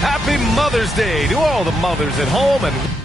Happy Mother's Day to all the mothers at home, and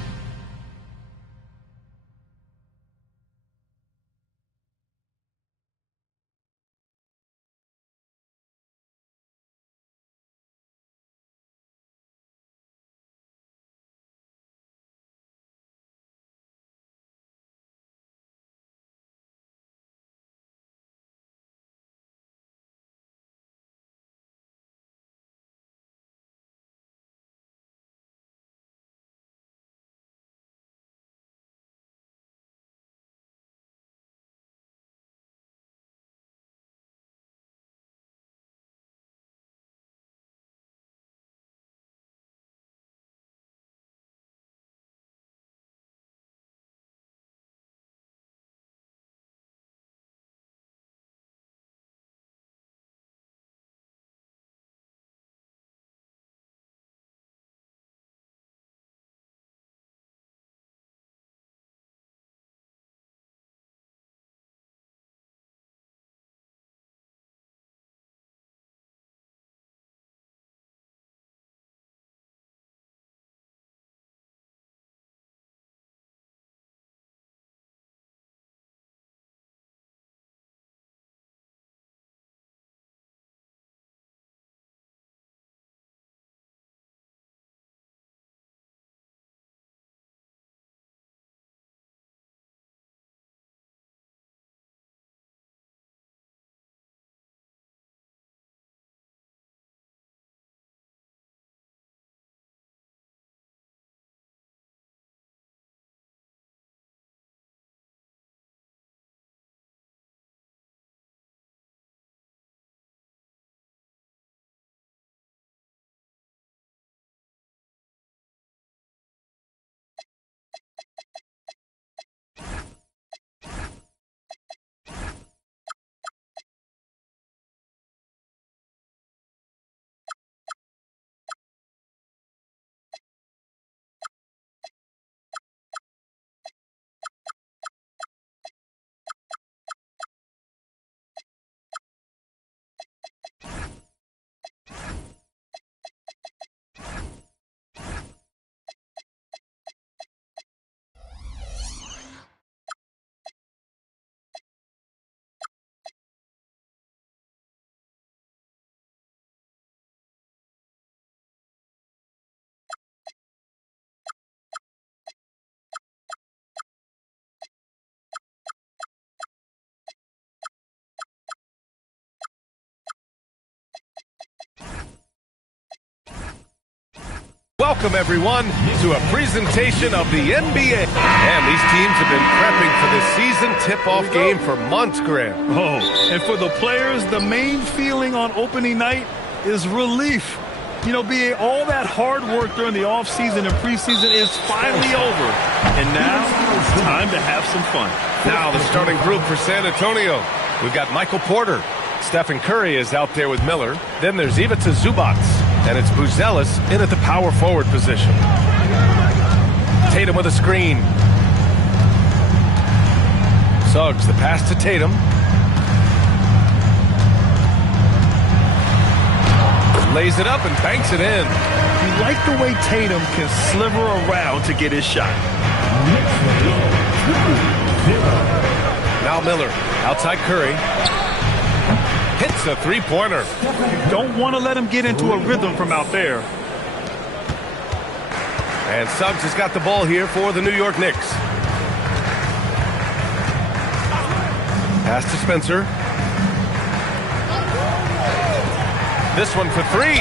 welcome everyone to a presentation of the NBA. And these teams have been prepping for this season tip-off game for months, Graham. Oh, and for the players, the main feeling on opening night is relief. You know, being all that hard work during the offseason and preseason is finally over. And now, it's time to have some fun. Now the starting group for San Antonio. We've got Michael Porter. Stephen Curry is out there with Miller. Then there's Ivica Zubac. And it's Buzelis in at the power forward position. Tatum with a screen. Suggs, the pass to Tatum. Lays it up and banks it in. You like the way Tatum can sliver around to get his shot. Now Miller, outside Curry. Hits a three-pointer. You don't want to let him get into a rhythm from out there. And Suggs has got the ball here for the New York Knicks. Pass to Spencer. This one for three.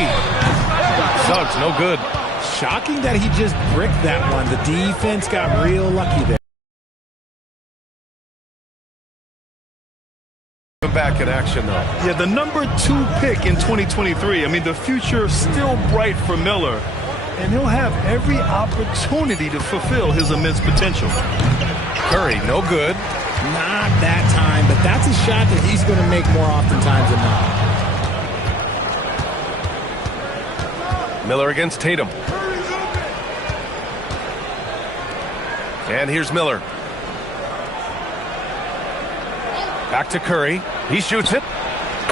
Suggs, no good. Shocking that he just bricked that one. The defense got real lucky there. Back in action, though. Yeah, the number 2 pick in 2023. I mean, the future still bright for Miller. And he'll have every opportunity to fulfill his immense potential. Curry, no good. Not that time, but that's a shot that he's going to make more oftentimes than not. Miller against Tatum. And here's Miller. Back to Curry. He shoots it.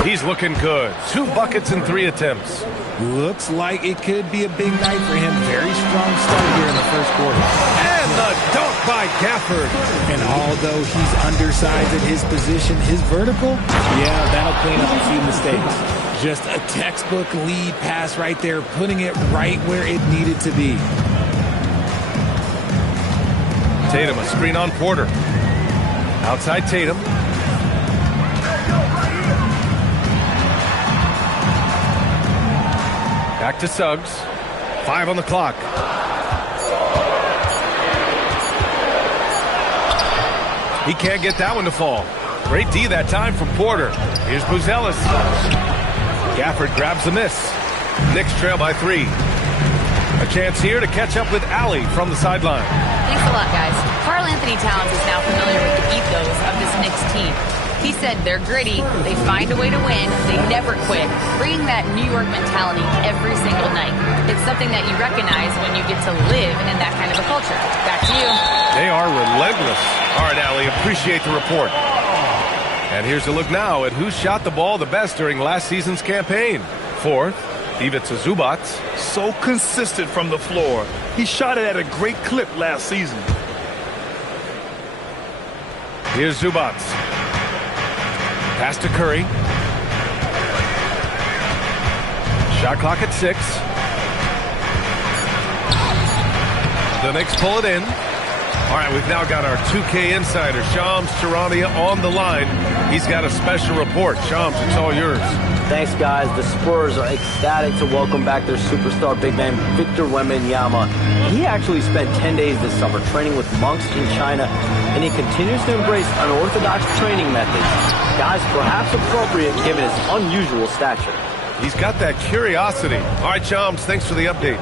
He's looking good. 2 buckets in 3 attempts. Looks like it could be a big night for him. Very strong start here in the first quarter. And the dunk by Gafford. And although he's undersized at his position, his vertical, yeah, that'll clean up a few mistakes. Just a textbook lead pass right there, putting it right where it needed to be. Tatum, a screen on Porter. Outside Tatum. Back to Suggs. 5 on the clock. He can't get that one to fall. Great D that time from Porter. Here's Buzelis. Gafford grabs the miss. Knicks trail by 3. A chance here to catch up with Allie from the sideline. Thanks a lot, guys. Karl Anthony Towns is now familiar with the ethos of this Knicks team. He said they're gritty, they find a way to win, they never quit, bringing that New York mentality every single night. It's something that you recognize when you get to live in that kind of a culture. Back to you. They are relentless. All right, Allie, appreciate the report. And here's a look now at who shot the ball the best during last season's campaign. 4th, Ivica Zubac. So consistent from the floor. He shot it at a great clip last season. Here's Zubac. Pass to Curry. Shot clock at 6. The Knicks pull it in. All right, we've now got our 2K insider, Shams Charania, on the line. He's got a special report. Shams, it's all yours. Thanks, guys. The Spurs are ecstatic to welcome back their superstar big man, Victor Wembanyama. He actually spent 10 days this summer training with monks in China, and he continues to embrace unorthodox training methods. Guys, perhaps appropriate given his unusual stature. He's got that curiosity. All right, Shams, thanks for the update.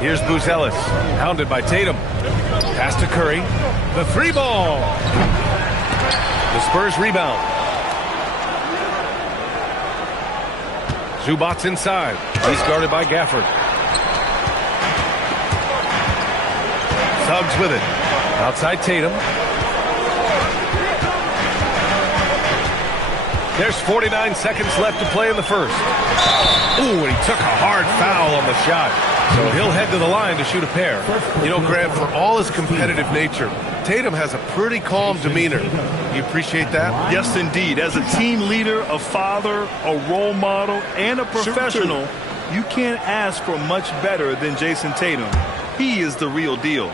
Here's Buzelis, hounded by Tatum. Pass to Curry. The 3 ball. The Spurs rebound. Zubac inside. He's guarded by Gafford. Suggs with it. Outside Tatum. There's 49 seconds left to play in the first. Ooh, and he took a hard foul on the shot. So he'll head to the line to shoot a pair. You know, Grant, for all his competitive nature, Tatum has a pretty calm demeanor. You appreciate that? Yes, indeed. As a team leader, a father, a role model, and a professional, you can't ask for much better than Jason Tatum. He is the real deal.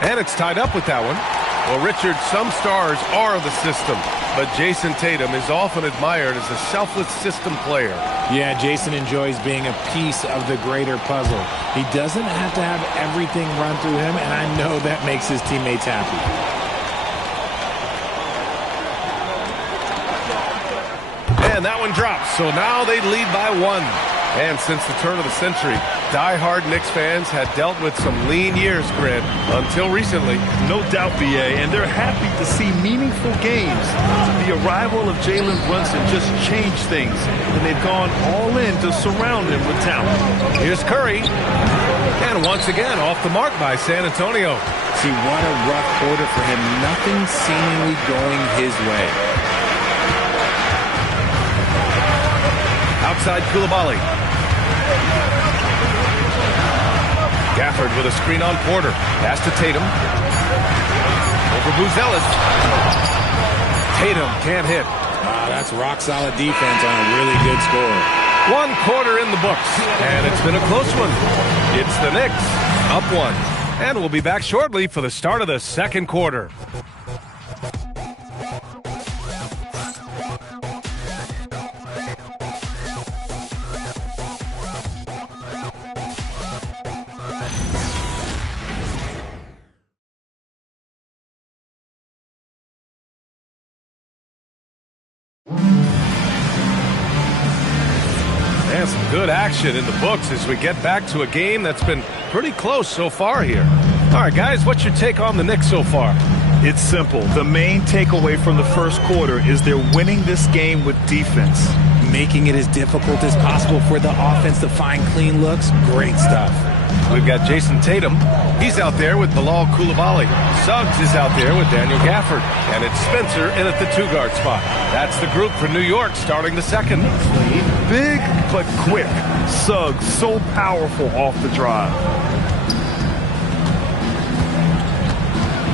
And it's tied up with that one. Well, Richard, some stars are the system, but Jason Tatum is often admired as a selfless system player. Yeah, Jason enjoys being a piece of the greater puzzle. He doesn't have to have everything run through him, and I know that makes his teammates happy. And that one drops, so now they lead by 1. And since the turn of the century, die-hard Knicks fans had dealt with some lean years, Grant, until recently. No doubt, BA, and they're happy to see meaningful games. The arrival of Jalen Brunson just changed things, and they've gone all in to surround him with talent. Here's Curry. And once again, off the mark by San Antonio. See, what a rough quarter for him. Nothing seemingly going his way. Outside Coulibaly. Gafford with a screen on Porter. Pass to Tatum. Over Buzelis. Tatum can't hit. That's rock-solid defense on a really good score. 1 quarter in the books, and it's been a close one. It's the Knicks, up 1. And we'll be back shortly for the start of the second quarter. And some good action in the books as we get back to a game that's been pretty close so far here. All right, guys, what's your take on the Knicks so far? It's simple. The main takeaway from the first quarter is they're winning this game with defense. making it as difficult as possible for the offense to find clean looks. Great stuff. We've got Jason Tatum. He's out there with Bilal Coulibaly. Suggs is out there with Daniel Gafford. And it's Spencer in at the 2-guard spot. That's the group for New York starting the second. Big but quick. Suggs so powerful off the drive.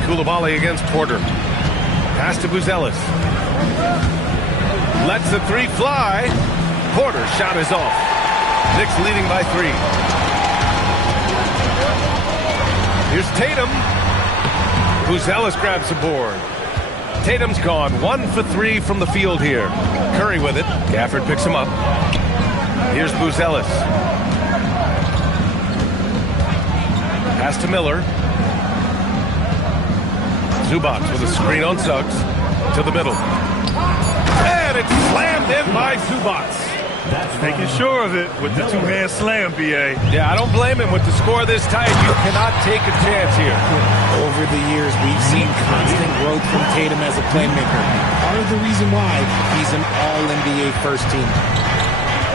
Coulibaly against Porter. Pass to Buzelis. Lets the 3 fly. Porter's shot is off. Knicks leading by 3. Here's Tatum. Buzelis grabs the board. Tatum's gone 1 for 3 from the field here. Curry with it. Gafford picks him up. Here's Buzelis. Pass to Miller. Zubac with a screen on Suggs. To the middle. And it's slammed in by Zubac. Making sure of it with the 2-hand slam, B.A. Yeah, I don't blame him with the score this tight. You cannot take a chance here. Over the years, we've seen constant growth from Tatum as a playmaker. Part of the reason why he's an all-NBA first team.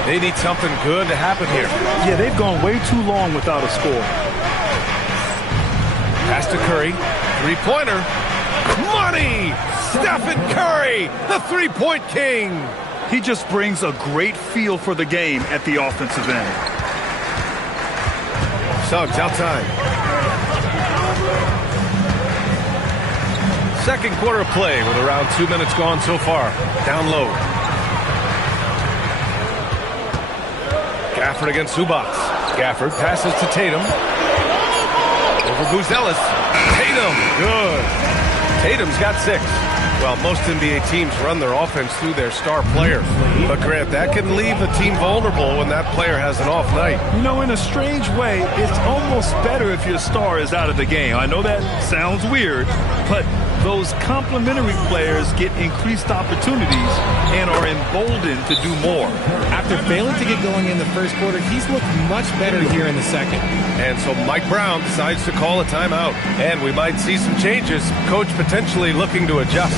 They need something good to happen here. Yeah, they've gone way too long without a score. Pass to Curry. 3-pointer. Money! Stephen Curry, the 3-point king. He just brings a great feel for the game at the offensive end. Suggs outside. Second quarter of play with around 2 minutes gone so far. Down low. Gafford against Zubac. Gafford passes to Tatum. Over Buzelis. Tatum, good. Tatum's got 6. Well, most NBA teams run their offense through their star player. But, Grant, that can leave a team vulnerable when that player has an off night. You know, in a strange way, it's almost better if your star is out of the game. I know that sounds weird, but those complementary players get increased opportunities and are emboldened to do more. After failing to get going in the first quarter, he's looked much better here in the second. And so Mike Brown decides to call a timeout. And we might see some changes. Coach potentially looking to adjust.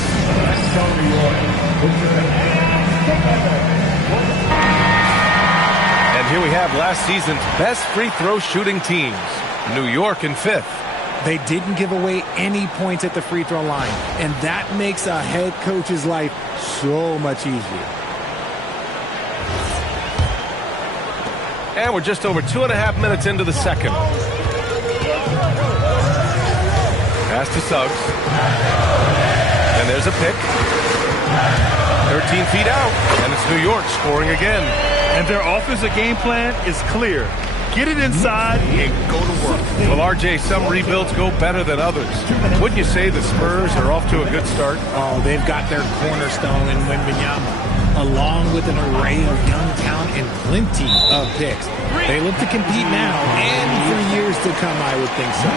And here we have last season's best free throw shooting teams. New York in 5th. They didn't give away any points at the free throw line. And that makes a head coach's life so much easier. And we're just over 2.5 minutes into the second. Pass to Suggs. And there's a pick. 13 feet out. And it's New York scoring again. And their offensive game plan is clear. Get it inside and go to work. Well, RJ, some rebuilds go better than others. Wouldn't you say the Spurs are off to a good start? Oh, they've got their cornerstone in Wembanyama, along with an array of young talent and plenty of picks. They look to compete now and for years to come, I would think so.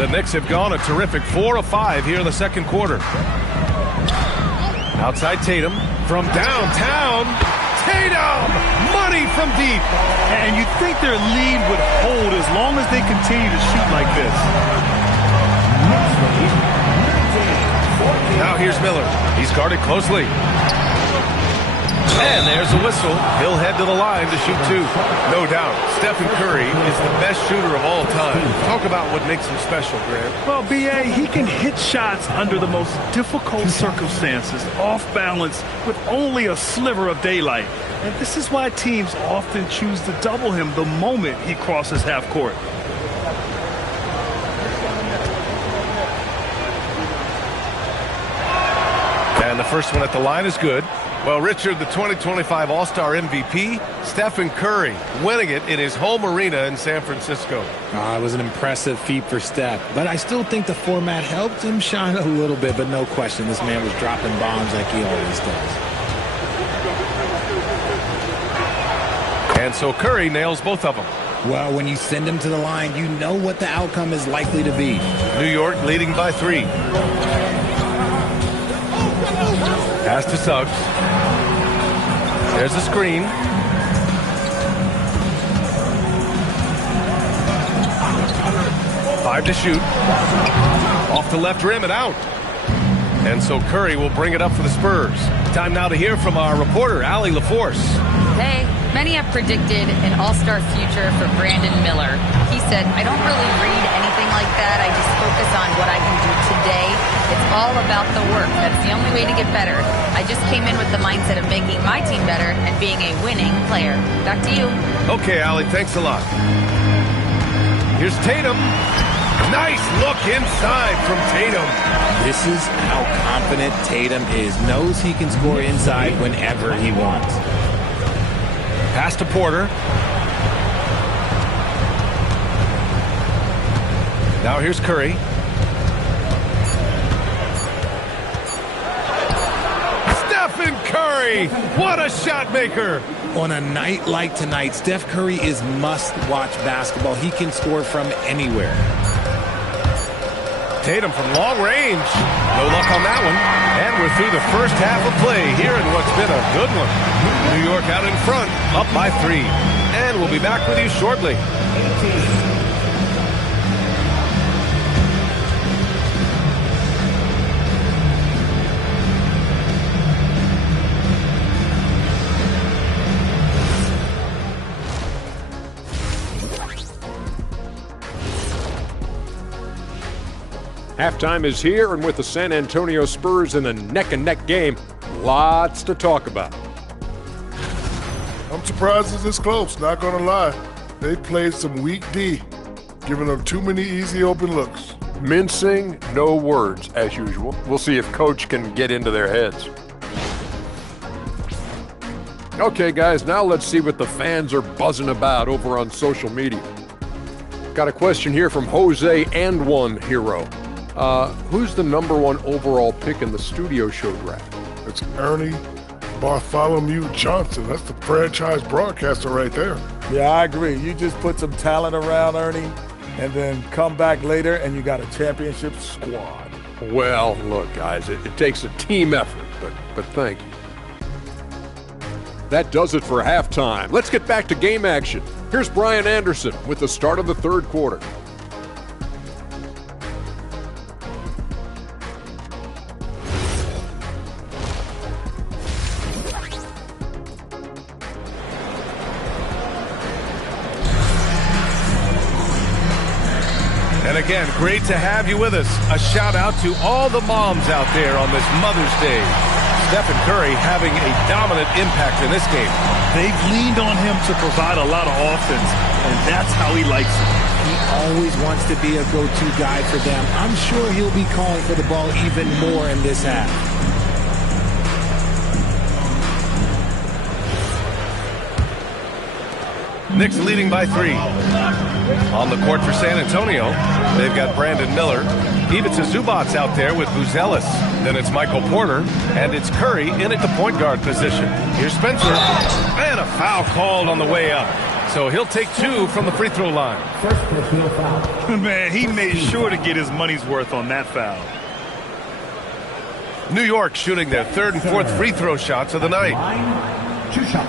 The Knicks have gone a terrific 4 of 5 here in the second quarter. Outside Tatum from downtown. Tatum! Money from deep. And you'd think their lead would hold as long as they continue to shoot like this. Now here's Miller. He's guarded closely. And there's a whistle. He'll head to the line to shoot 2. No doubt, Stephen Curry is the best shooter of all time. Talk about what makes him special, Grant. Well, B.A., he can hit shots under the most difficult circumstances, off balance, with only a sliver of daylight. And this is why teams often choose to double him the moment he crosses half court. And the first one at the line is good. Well, Richard, the 2025 All-Star MVP, Stephen Curry, winning it in his home arena in San Francisco. It was an impressive feat for Steph, but I still think the format helped him shine a little bit, but no question, this man was dropping bombs like he always does. And so Curry nails both of them. Well, when you send him to the line, you know what the outcome is likely to be. New York leading by 3. Pass to Suggs. There's a screen. 5 to shoot. Off the left rim and out. And so Curry will bring it up for the Spurs. Time now to hear from our reporter, Allie LaForce. Hey, many have predicted an all-star future for Brandon Miller. He said, I don't really read anything like that. I just focus on what I can do today. It's all about the work. That's the only way to get better. I just came in with the mindset of making my team better and being a winning player. Back to you. Okay, Allie, thanks a lot. Here's Tatum. Nice look inside from Tatum. This is how confident Tatum is. Knows he can score inside whenever he wants. Pass to Porter. Now here's Curry. Stephen Curry! What a shot maker! On a night like tonight, Steph Curry is must-watch basketball. He can score from anywhere. Tatum from long range. No luck on that one. And we're through the first half of play here in what's been a good one. New York out in front, up by 3. And we'll be back with you shortly. Halftime is here, and with the San Antonio Spurs in a neck-and-neck game, lots to talk about. I'm surprised it's this close, not gonna lie. They played some weak D, giving them too many easy open looks. Mincing, no words, as usual. We'll see if Coach can get into their heads. Okay, guys, now let's see what the fans are buzzing about over on social media. Got a question here from Jose and One Hero. Who's the #1 overall pick in the studio show draft? It's Ernie Bartholomew Johnson. That's the franchise broadcaster right there. Yeah, I agree. You just put some talent around Ernie and then come back later and you got a championship squad. Well, look, guys, it takes a team effort, but thank you. That does it for halftime. Let's get back to game action. Here's Brian Anderson with the start of the third quarter. And again, great to have you with us. A shout out to all the moms out there on this Mother's Day. Stephen Curry having a dominant impact in this game. They've leaned on him to provide a lot of offense, and that's how he likes it. He always wants to be a go-to guy for them. I'm sure he'll be calling for the ball even more in this half. Knicks leading by 3. On the court for San Antonio, they've got Brandon Miller. Ivica Zubac's out there with Buzelis. Then it's Michael Porter, and it's Curry in at the point guard position. Here's Spencer, and a foul called on the way up. So he'll take 2 from the free throw line. Man, he made sure to get his money's worth on that foul. New York shooting their 3rd and 4th free throw shots of the night. 2 shots.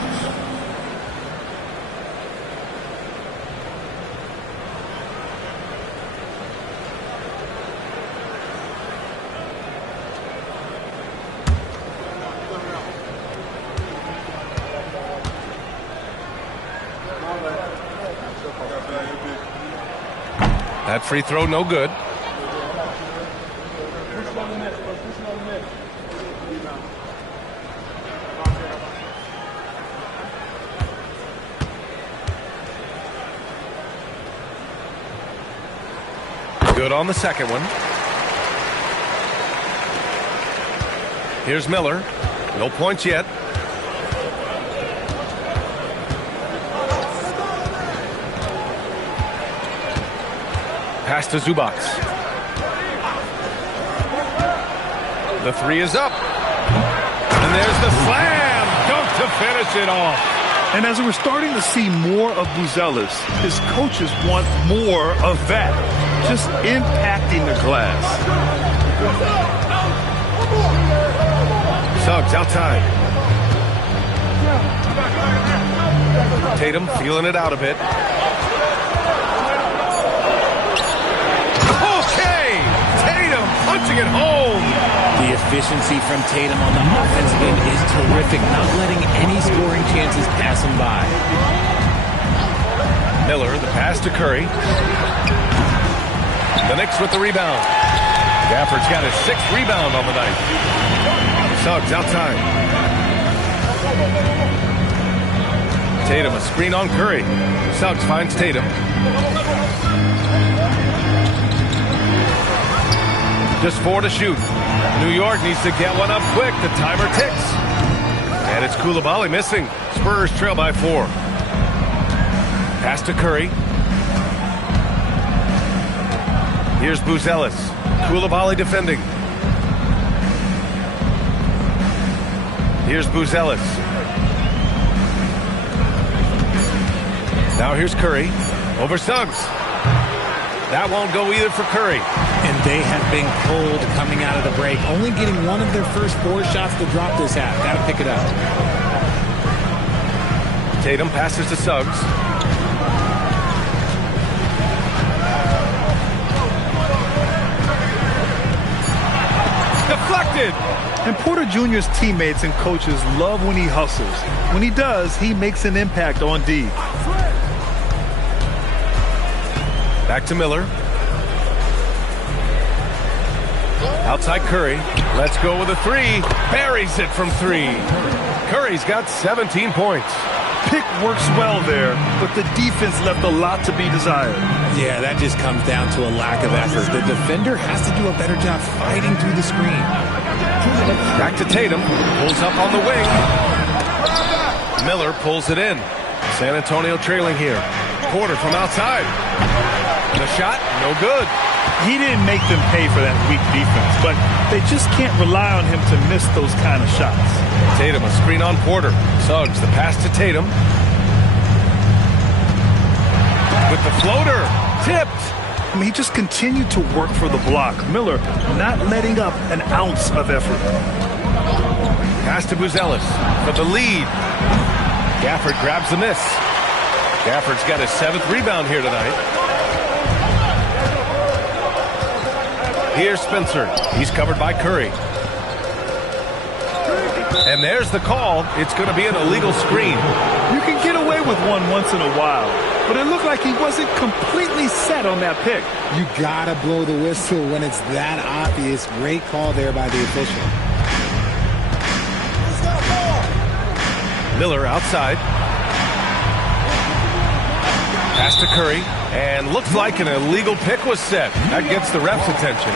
That free throw no good. Good on the second one. Here's Miller. No points yet. Pass to Zubac. The 3 is up. And there's the slam. Dunk to finish it off. And as we're starting to see more of Buzelis, his coaches want more of that. Just impacting the glass. Suggs outside. Tatum feeling it out a bit. punching it home. The efficiency from Tatum on the offensive end is terrific, not letting any scoring chances pass him by. Miller, the pass to Curry. The Knicks with the rebound. Gafford's got his 6th rebound on the night. Suggs outside. Tatum, a screen on Curry. Suggs finds Tatum. Just 4 to shoot. New York needs to get one up quick. The timer ticks. And it's Coulibaly missing. Spurs trail by 4. Pass to Curry. Here's Buzelis. Coulibaly defending. Here's Buzelis. Now here's Curry. Over Suggs. That won't go either for Curry. And they have been cold coming out of the break. Only getting one of their first 4 shots to drop this half. Got to pick it up. Tatum passes to Suggs. Deflected. And Porter Jr.'s teammates and coaches love when he hustles. When he does, he makes an impact on D. Back to Miller. Outside Curry. Let's go with a 3. Buries it from 3. Curry's got 17 points. Pick works well there, but the defense left a lot to be desired. Yeah, that just comes down to a lack of effort. The defender has to do a better job fighting through the screen. Back to Tatum. Pulls up on the wing. Miller pulls it in. San Antonio trailing here. Porter from outside. The shot, no good. He didn't make them pay for that weak defense, but they just can't rely on him to miss those kind of shots. Tatum, a screen on Porter. Suggs, the pass to Tatum. With the floater, tipped. I mean, he just continued to work for the block. Miller not letting up an ounce of effort. Pass to Buzelis for the lead. Gafford grabs the miss. Gafford's got his 7th rebound here tonight. Here's Spencer. He's covered by Curry. And there's the call. It's going to be an illegal screen. You can get away with one once in a while, but it looked like he wasn't completely set on that pick. You gotta blow the whistle when it's that obvious. Great call there by the official. Miller outside. Pass to Curry. And looks like an illegal pick was set. That gets the ref's attention.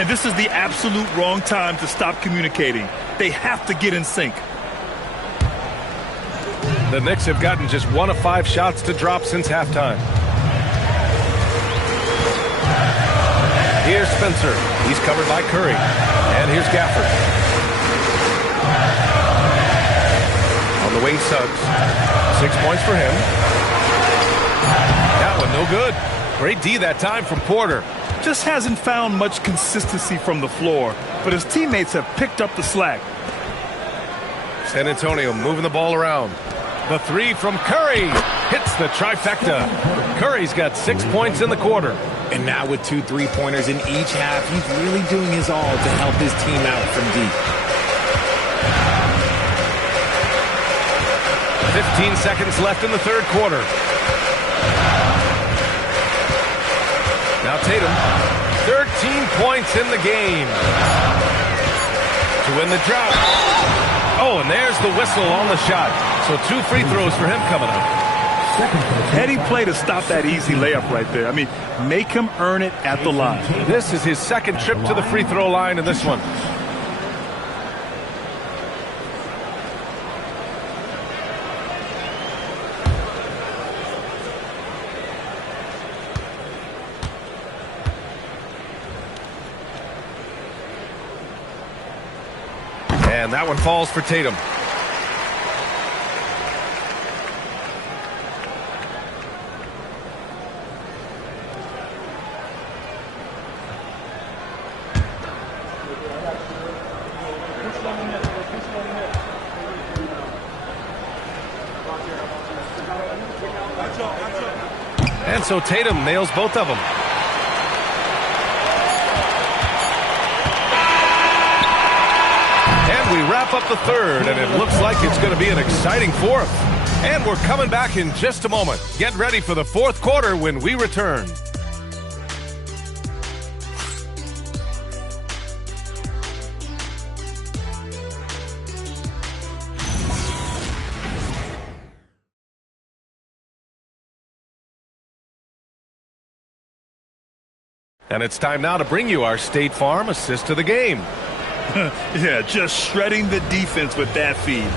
And this is the absolute wrong time to stop communicating. They have to get in sync. The Knicks have gotten just 1 of 5 shots to drop since halftime. Here's Spencer. He's covered by Curry. And here's Gafford. On the wing, Suggs. 6 points for him. That one no good. Great D that time from Porter. Just hasn't found much consistency from the floor, but his teammates have picked up the slack. San Antonio moving the ball around. The 3 from Curry hits the trifecta. Curry's got 6 points in the quarter. And now with 2 3-pointers in each half, he's really doing his all to help his team out from deep. 15 seconds left in the 3rd quarter. Now Tatum, 13 points in the game to win the drought. Oh, and there's the whistle on the shot. So 2 free throws for him coming up. Heady play to stop that easy layup right there. I mean, make him earn it at the line. This is his 2nd trip to the free throw line in this one. And that one falls for Tatum. And so Tatum nails both of them. we wrap up the third, and it looks like it's going to be an exciting fourth. And we're coming back in just a moment. Get ready for the fourth quarter when we return. And it's time now to bring you our State Farm assist of the game. Yeah, just shredding the defense with that feed.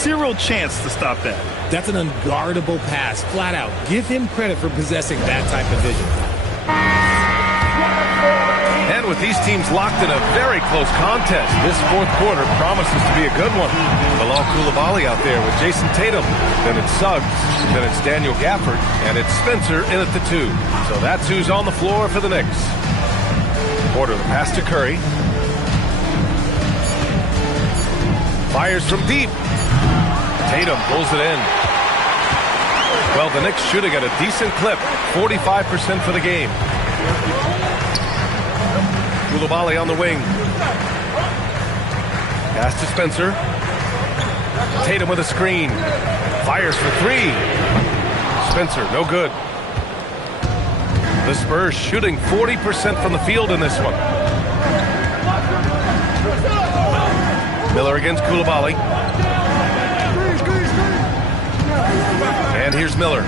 Zero chance to stop that. That's an unguardable pass, flat out. Give him credit for possessing that type of vision. And with these teams locked in a very close contest, this fourth quarter promises to be a good one. Bilal Coulibaly out there with Jason Tatum. Then it's Suggs. Then it's Daniel Gafford. And it's Spencer in at the 2. So that's who's on the floor for the Knicks. Porter, the pass to Curry. Fires from deep. Tatum pulls it in. Well, the Knicks shooting at a decent clip. 45% for the game. Coulibaly on the wing. Pass to Spencer. Tatum with a screen. Fires for 3. Spencer, no good. The Spurs shooting 40% from the field in this one. Miller against Coulibaly. And here's Miller.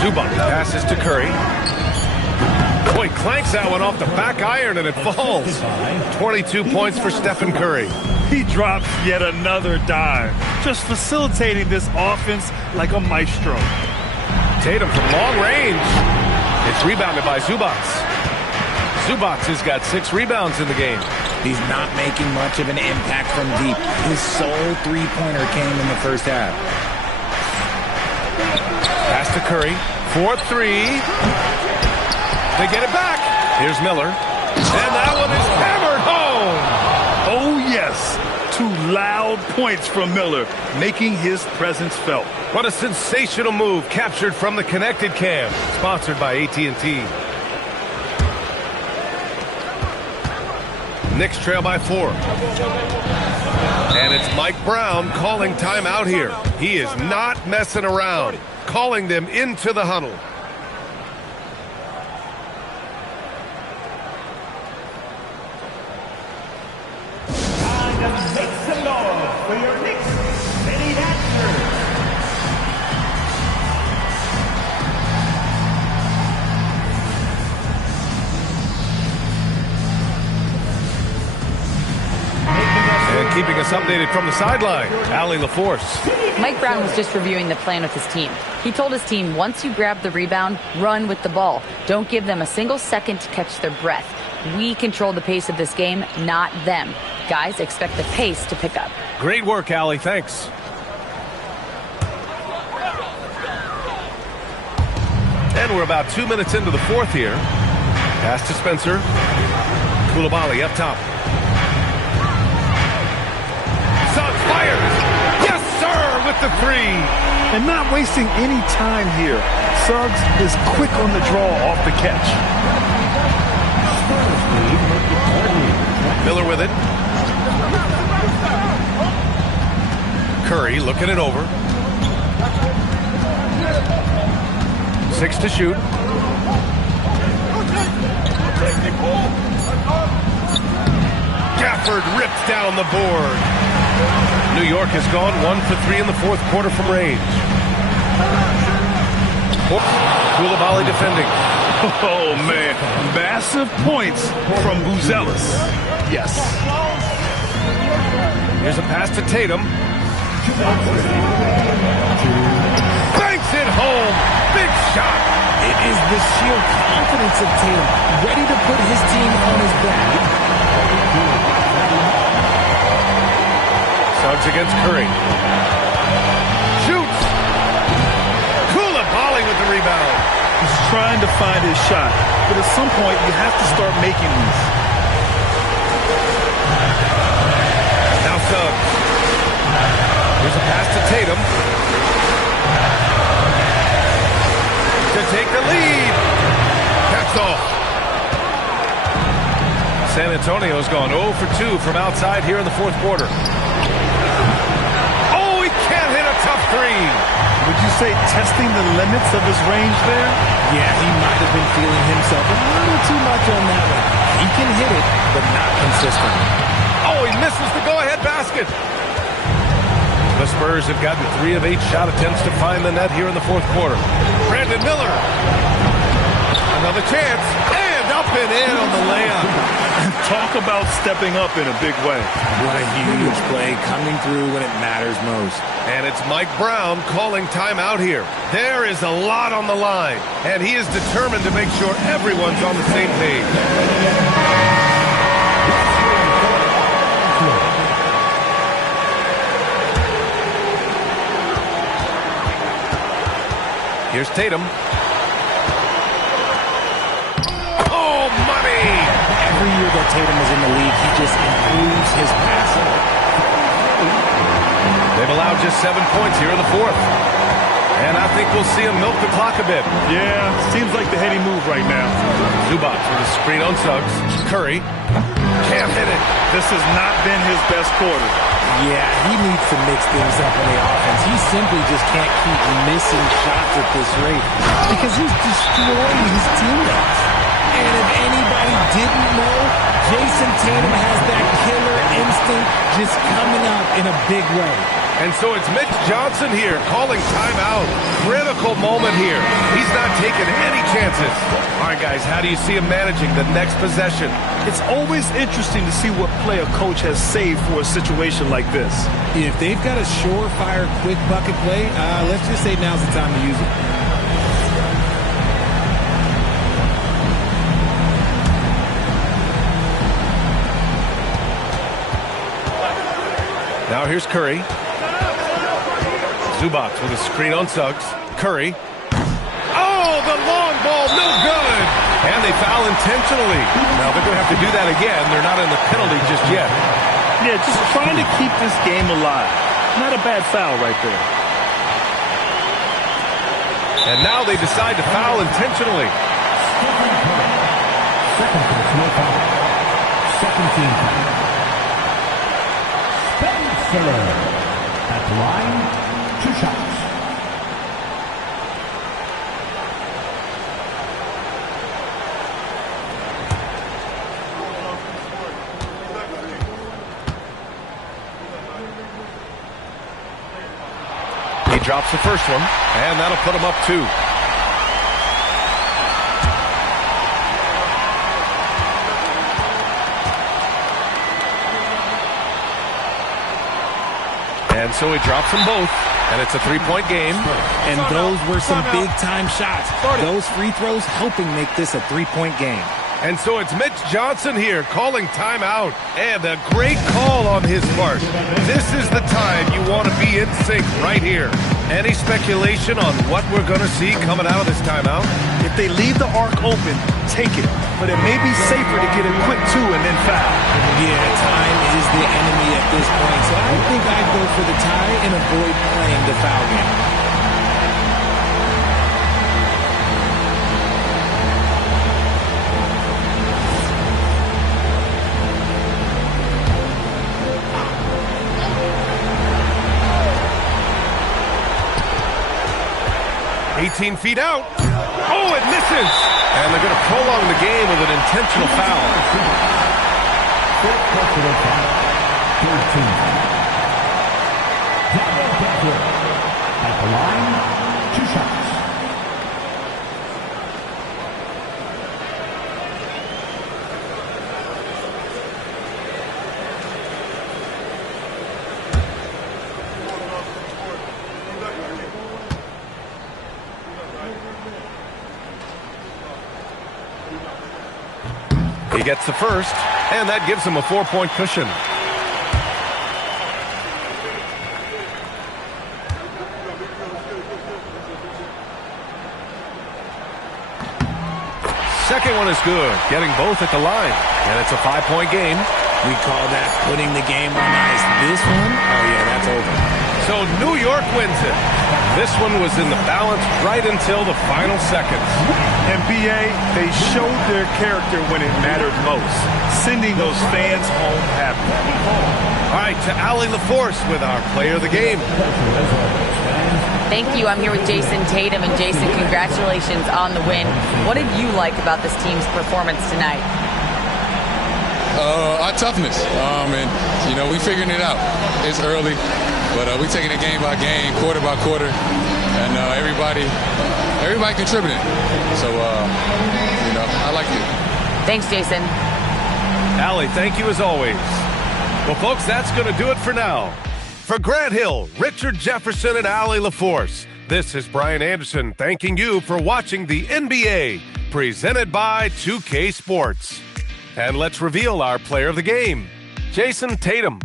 Zubac passes to Curry. Boy, clanks that one off the back iron and it falls. 22 points for Stephen Curry. He drops yet another dive, just facilitating this offense like a maestro. Tatum from long range. It's rebounded by Zubac. Zubac has got 6 rebounds in the game. He's not making much of an impact from deep. His sole three-pointer came in the first half. Pass to Curry. 4-3. They get it back. Here's Miller. And that one is hammered home. Oh, yes. 2 loud points from Miller, making his presence felt. What a sensational move captured from the Connected Cam. Sponsored by AT&T. Knicks trail by 4. And it's Mike Brown calling timeout here. He is not messing around. Calling them into the huddle. Keeping us updated from the sideline, Allie LaForce. Mike Brown was just reviewing the plan with his team. He told his team, once you grab the rebound, run with the ball. Don't give them a single second to catch their breath. We control the pace of this game, not them. Guys, expect the pace to pick up. Great work, Allie. Thanks. And we're about 2 minutes into the fourth here. Pass to Spencer. Coulibaly up top. Suggs fires. Yes, sir, with the 3. And not wasting any time here. Suggs is quick on the draw off the catch. Miller with it. Curry looking it over. 6 to shoot. Gafford ripped down the board. New York has gone 1 for 3 in the fourth quarter from range. Coulibaly defending. Oh, man. Massive points from Buzelis. Yes. Here's a pass to Tatum. Banks it home. Big shot. It is the sheer confidence of Tatum, ready to put his team on his back. Suggs against Curry. Shoots. Coulibaly with the rebound. He's trying to find his shot, but at some point you have to start making these. Now Suggs. Here's a pass to Tatum. To take the lead. That's off. San Antonio's gone 0 for 2 from outside here in the fourth quarter. Oh, he can't hit a tough three. Would you say testing the limits of his range there? Yeah, he might have been feeling himself a little too much on that one. He can hit it, but not consistently. Oh, he misses the go-ahead basket. The Spurs have gotten 3 of 8 shot attempts to find the net here in the fourth quarter. Brandon Miller. Another chance. And up and in on the layup. Talk about stepping up in a big way. What a huge play coming through when it matters most. And it's Mike Brown calling timeout here. There is a lot on the line, and he is determined to make sure everyone's on the same page. Here's Tatum. Oh, money! Every year that Tatum is in the league, he just improves his passing. They've allowed just 7 points here in the fourth. And I think we'll see him milk the clock a bit. Yeah, seems like the heady move right now. Zubac with a screen on Suggs. Curry can't hit it. This has not been his best quarter. Yeah, he needs to mix things up in the offense. He simply just can't keep missing shots at this rate because he's destroying his teammates. And if anybody didn't know, Jason Tatum has that killer instinct just coming out in a big way. And so it's Mitch Johnson here calling timeout. Critical moment here. He's not taking any chances. All right, guys, how do you see him managing the next possession? It's always interesting to see what play a coach has saved for a situation like this. If they've got a surefire, quick bucket play, let's just say now's the time to use it. Now here's Curry. Zubac with a screen on Suggs. Curry. Oh, the long ball, no good. And they foul intentionally. Now they're going to have to do that again. They're not in the penalty just yet. Yeah, just trying to keep this game alive. Not a bad foul right there. And now they decide to foul intentionally. Second personal foul. Second team foul. Spencer at the line, 2 shots. He drops the first one, and that'll put him up 2. And so he drops them both, and it's a 3-point game. And those were some big-time shots. Those free throws helping make this a 3-point game. And so it's Mitch Johnson here calling timeout. And a great call on his part. This is the time you want to be in sync right here. Any speculation on what we're going to see coming out of this timeout? If they leave the arc open, take it. But it may be safer to get a quick 2 and then foul. Yeah, time is the enemy at this point. So I think I'd go for the tie and avoid playing the foul game. $18 feet out. Oh, it misses. And they're going to prolong the game with an intentional foul. Fifth personal foul. 13. Daniel Gafford at the line, 2 shots. He gets the first, and that gives him a 4-point cushion. Second one is good, getting both at the line. And it's a 5-point game. We call that putting the game on ice. This one, oh yeah, that's over. So New York wins it. This one was in the balance right until the final seconds. And BA, they showed their character when it mattered most, sending those fans home happy. All right, to Allie LaForce with our player of the game. Thank you. I'm here with Jason Tatum. And Jason, congratulations on the win. What did you like about this team's performance tonight? Our toughness. And, we figuring it out. It's early, but we taking it game by game, quarter by quarter. And everybody contributing. So, I like it. Thanks, Jason. Allie, thank you as always. Well, folks, that's going to do it for now. For Grant Hill, Richard Jefferson, and Allie LaForce, this is Brian Anderson thanking you for watching the NBA, presented by 2K Sports. And let's reveal our player of the game, Jason Tatum.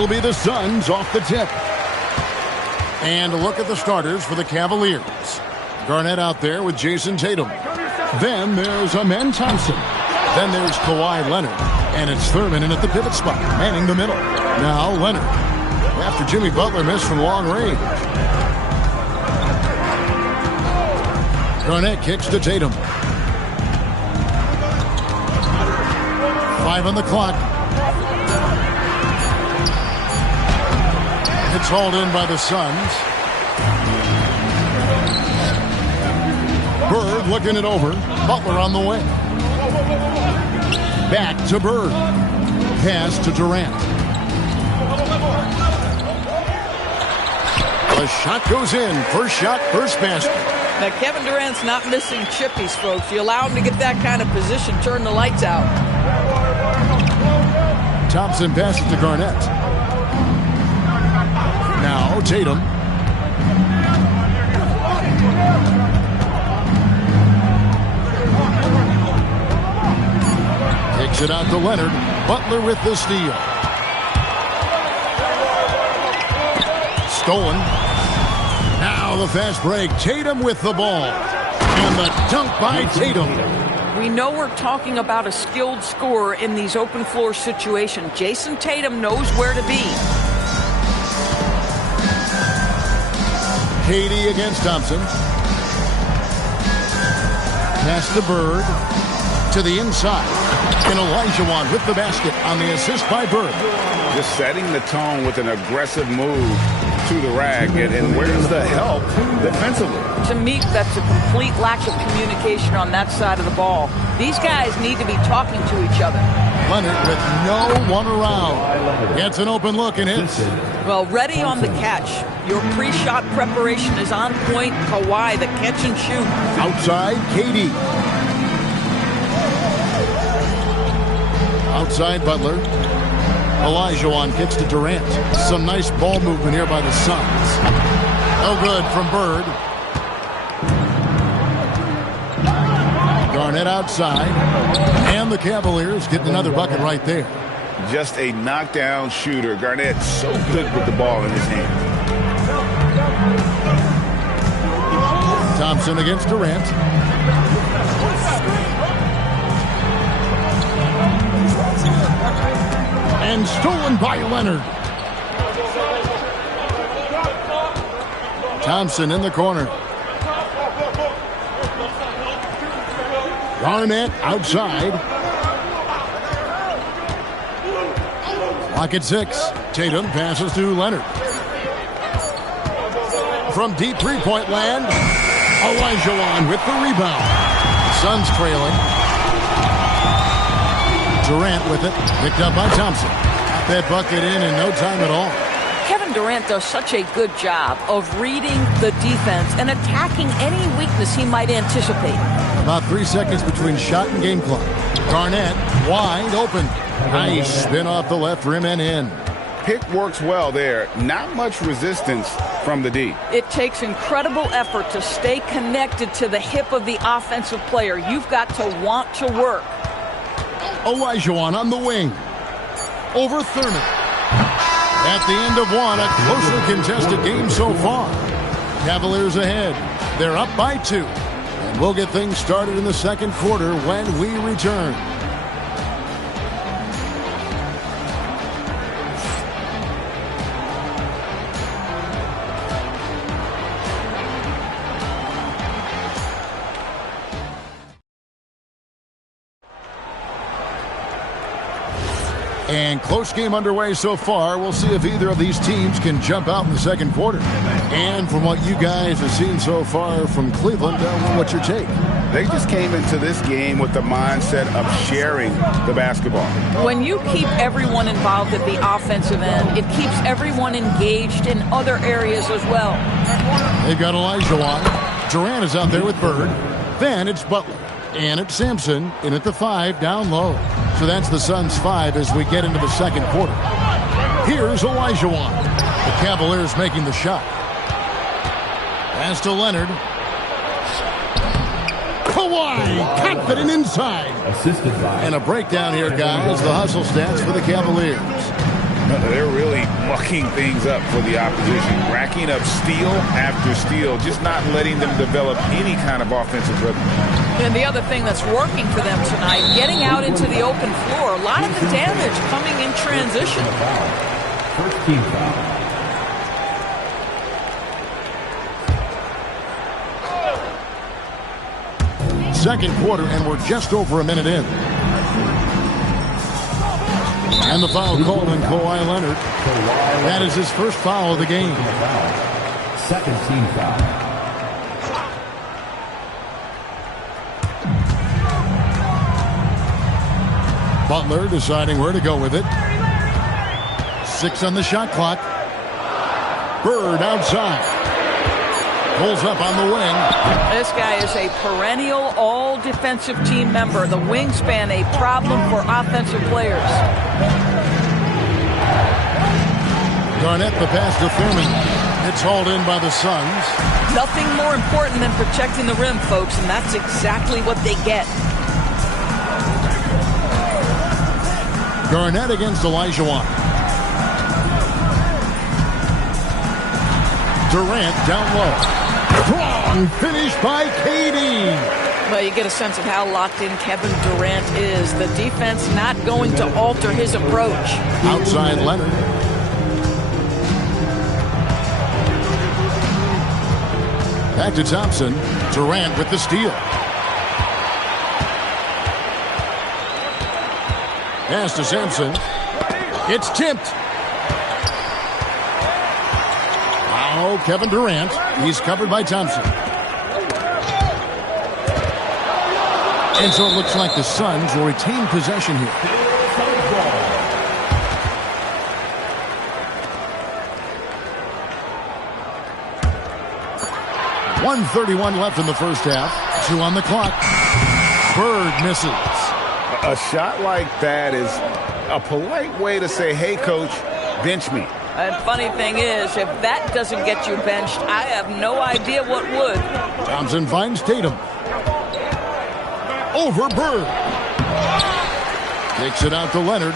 It'll be the Suns off the tip. And a look at the starters for the Cavaliers. Garnett out there with Jason Tatum. Then there's Amen Thompson. Then there's Kawhi Leonard. And it's Thurman in at the pivot spot, manning the middle. Now Leonard. After Jimmy Butler missed from long range. Garnett kicks to Tatum. 5 on the clock. It's hauled in by the Suns. Bird looking it over. Butler on the way. Back to Bird. Pass to Durant. The shot goes in. First shot, first basket. Now, Kevin Durant's not missing chippies, folks. You allow him to get that kind of position, turn the lights out. Thompson passes to Garnett. Now Tatum. Takes it out to Leonard. Butler with the steal. Stolen. Now the fast break. Tatum with the ball. And the dunk by Tatum. We know we're talking about a skilled scorer in these open floor situations. Jason Tatum knows where to be. Katie against Thompson. Pass to Bird. To the inside. And Olajuwon with the basket on the assist by Bird. Just setting the tone with an aggressive move to the rack. And where's the help defensively? To me, that's a complete lack of communication on that side of the ball. These guys need to be talking to each other. Leonard with no one around. Gets an open look and hits. Well, ready on the catch. Your pre-shot preparation is on point. Kawhi, the catch and shoot. Outside, Katie. Outside, Butler. Olajuwon kicks to Durant. Some nice ball movement here by the Suns. No good from Bird. Garnett outside. And the Cavaliers getting another bucket right there. Just a knockdown shooter. Garnett so good with the ball in his hand. Thompson against Durant. And stolen by Leonard. Thompson in the corner. Garnett outside. Clock at 6. Tatum passes to Leonard. From deep three-point land, Olajuwon with the rebound. Suns trailing. Durant with it. Picked up by Thompson. Got that bucket in no time at all. Kevin Durant does such a good job of reading the defense and attacking any weakness he might anticipate. About 3 seconds between shot and game clock. Garnett wide open. Nice spin off the left rim and in. Pick works well there. Not much resistance from the D. It takes incredible effort to stay connected to the hip of the offensive player. You've got to want to work. Olajuwon on the wing. Over Thurman. At the end of one, a closely contested game so far. Cavaliers ahead. They're up by 2. And we'll get things started in the second quarter when we return. And close game underway so far. We'll see if either of these teams can jump out in the second quarter. And from what you guys have seen so far from Cleveland, what's your take? They just came into this game with the mindset of sharing the basketball. When you keep everyone involved at the offensive end, it keeps everyone engaged in other areas as well. They've got Olajuwon. Durant is out there with Bird. Then it's Butler. And it's Sampson in at the 5 down low. So that's the Suns' 5 as we get into the second quarter. Here's Olajuwon. The Cavaliers making the shot. Pass to Leonard. Kawhi, confident inside. Assisted by. And a breakdown here, guys. The hustle stats for the Cavaliers. They're really mucking things up for the opposition, racking up steal after steal, just not letting them develop any kind of offensive rhythm. And the other thing that's working for them tonight, getting out into the open floor. A lot of the damage coming in transition. First team foul. Second quarter, and we're just over a minute in. And the foul called on Kawhi Leonard. That is his first foul of the game. Second team foul. Butler deciding where to go with it. 6 on the shot clock. Bird outside. Pulls up on the wing. This guy is a perennial all-defensive team member. The wingspan, a problem for offensive players. Garnett, the pass to Thurman. It's hauled in by the Suns. Nothing more important than protecting the rim, folks, and that's exactly what they get. Garnett against Olajuwon. Durant down low. Strong finish by KD. Well, you get a sense of how locked in Kevin Durant is. The defense not going to alter his approach. Outside Leonard. Back to Thompson. Durant with the steal. Pass to Sampson. It's tipped. Now Kevin Durant. He's covered by Thompson. And so it looks like the Suns will retain possession here. .131 left in the first half. 2 on the clock. Bird misses. A shot like that is a polite way to say, hey, coach, bench me. And funny thing is, if that doesn't get you benched, I have no idea what would. Thompson finds Tatum. Over Bird. Takes it out to Leonard.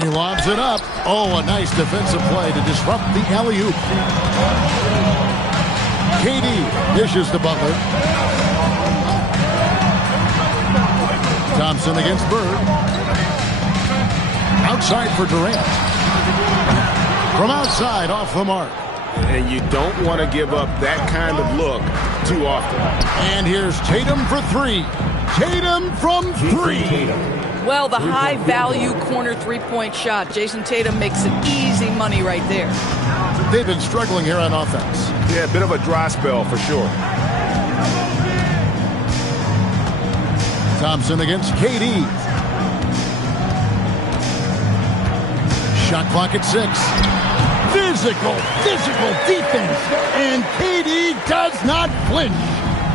He lobs it up. Oh, a nice defensive play to disrupt the alley-oop. KD dishes to Butler. Thompson against Bird. Outside for Durant. From outside, off the mark. And you don't want to give up that kind of look too often. And here's Tatum for 3. Tatum from 3. Well, the high-value corner three-point shot. Jason Tatum makes it easy money right there. They've been struggling here on offense. Yeah, a bit of a dry spell for sure. Thompson against KD. Shot clock at 6. Physical defense. And KD does not flinch.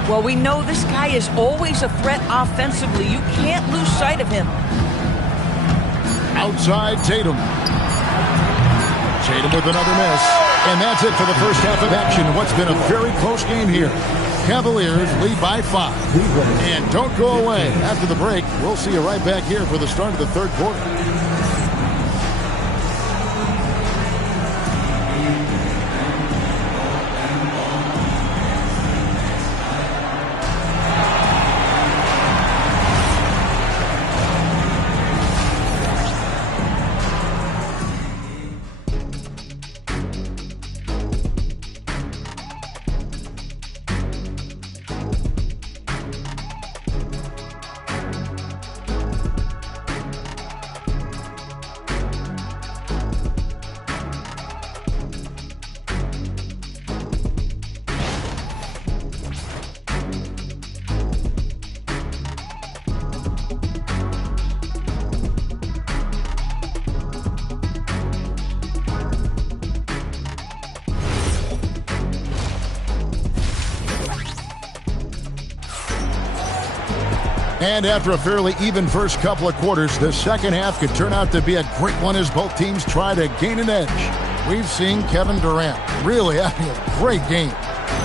Well, we know this guy is always a threat offensively. You can't lose sight of him. Outside Tatum. Tatum with another miss. And that's it for the first half of action. What's been a very close game here. Cavaliers lead by 5. And don't go away. After the break, we'll see you right back here for the start of the third quarter. And after a fairly even first couple of quarters, the second half could turn out to be a great one as both teams try to gain an edge. We've seen Kevin Durant really having a great game.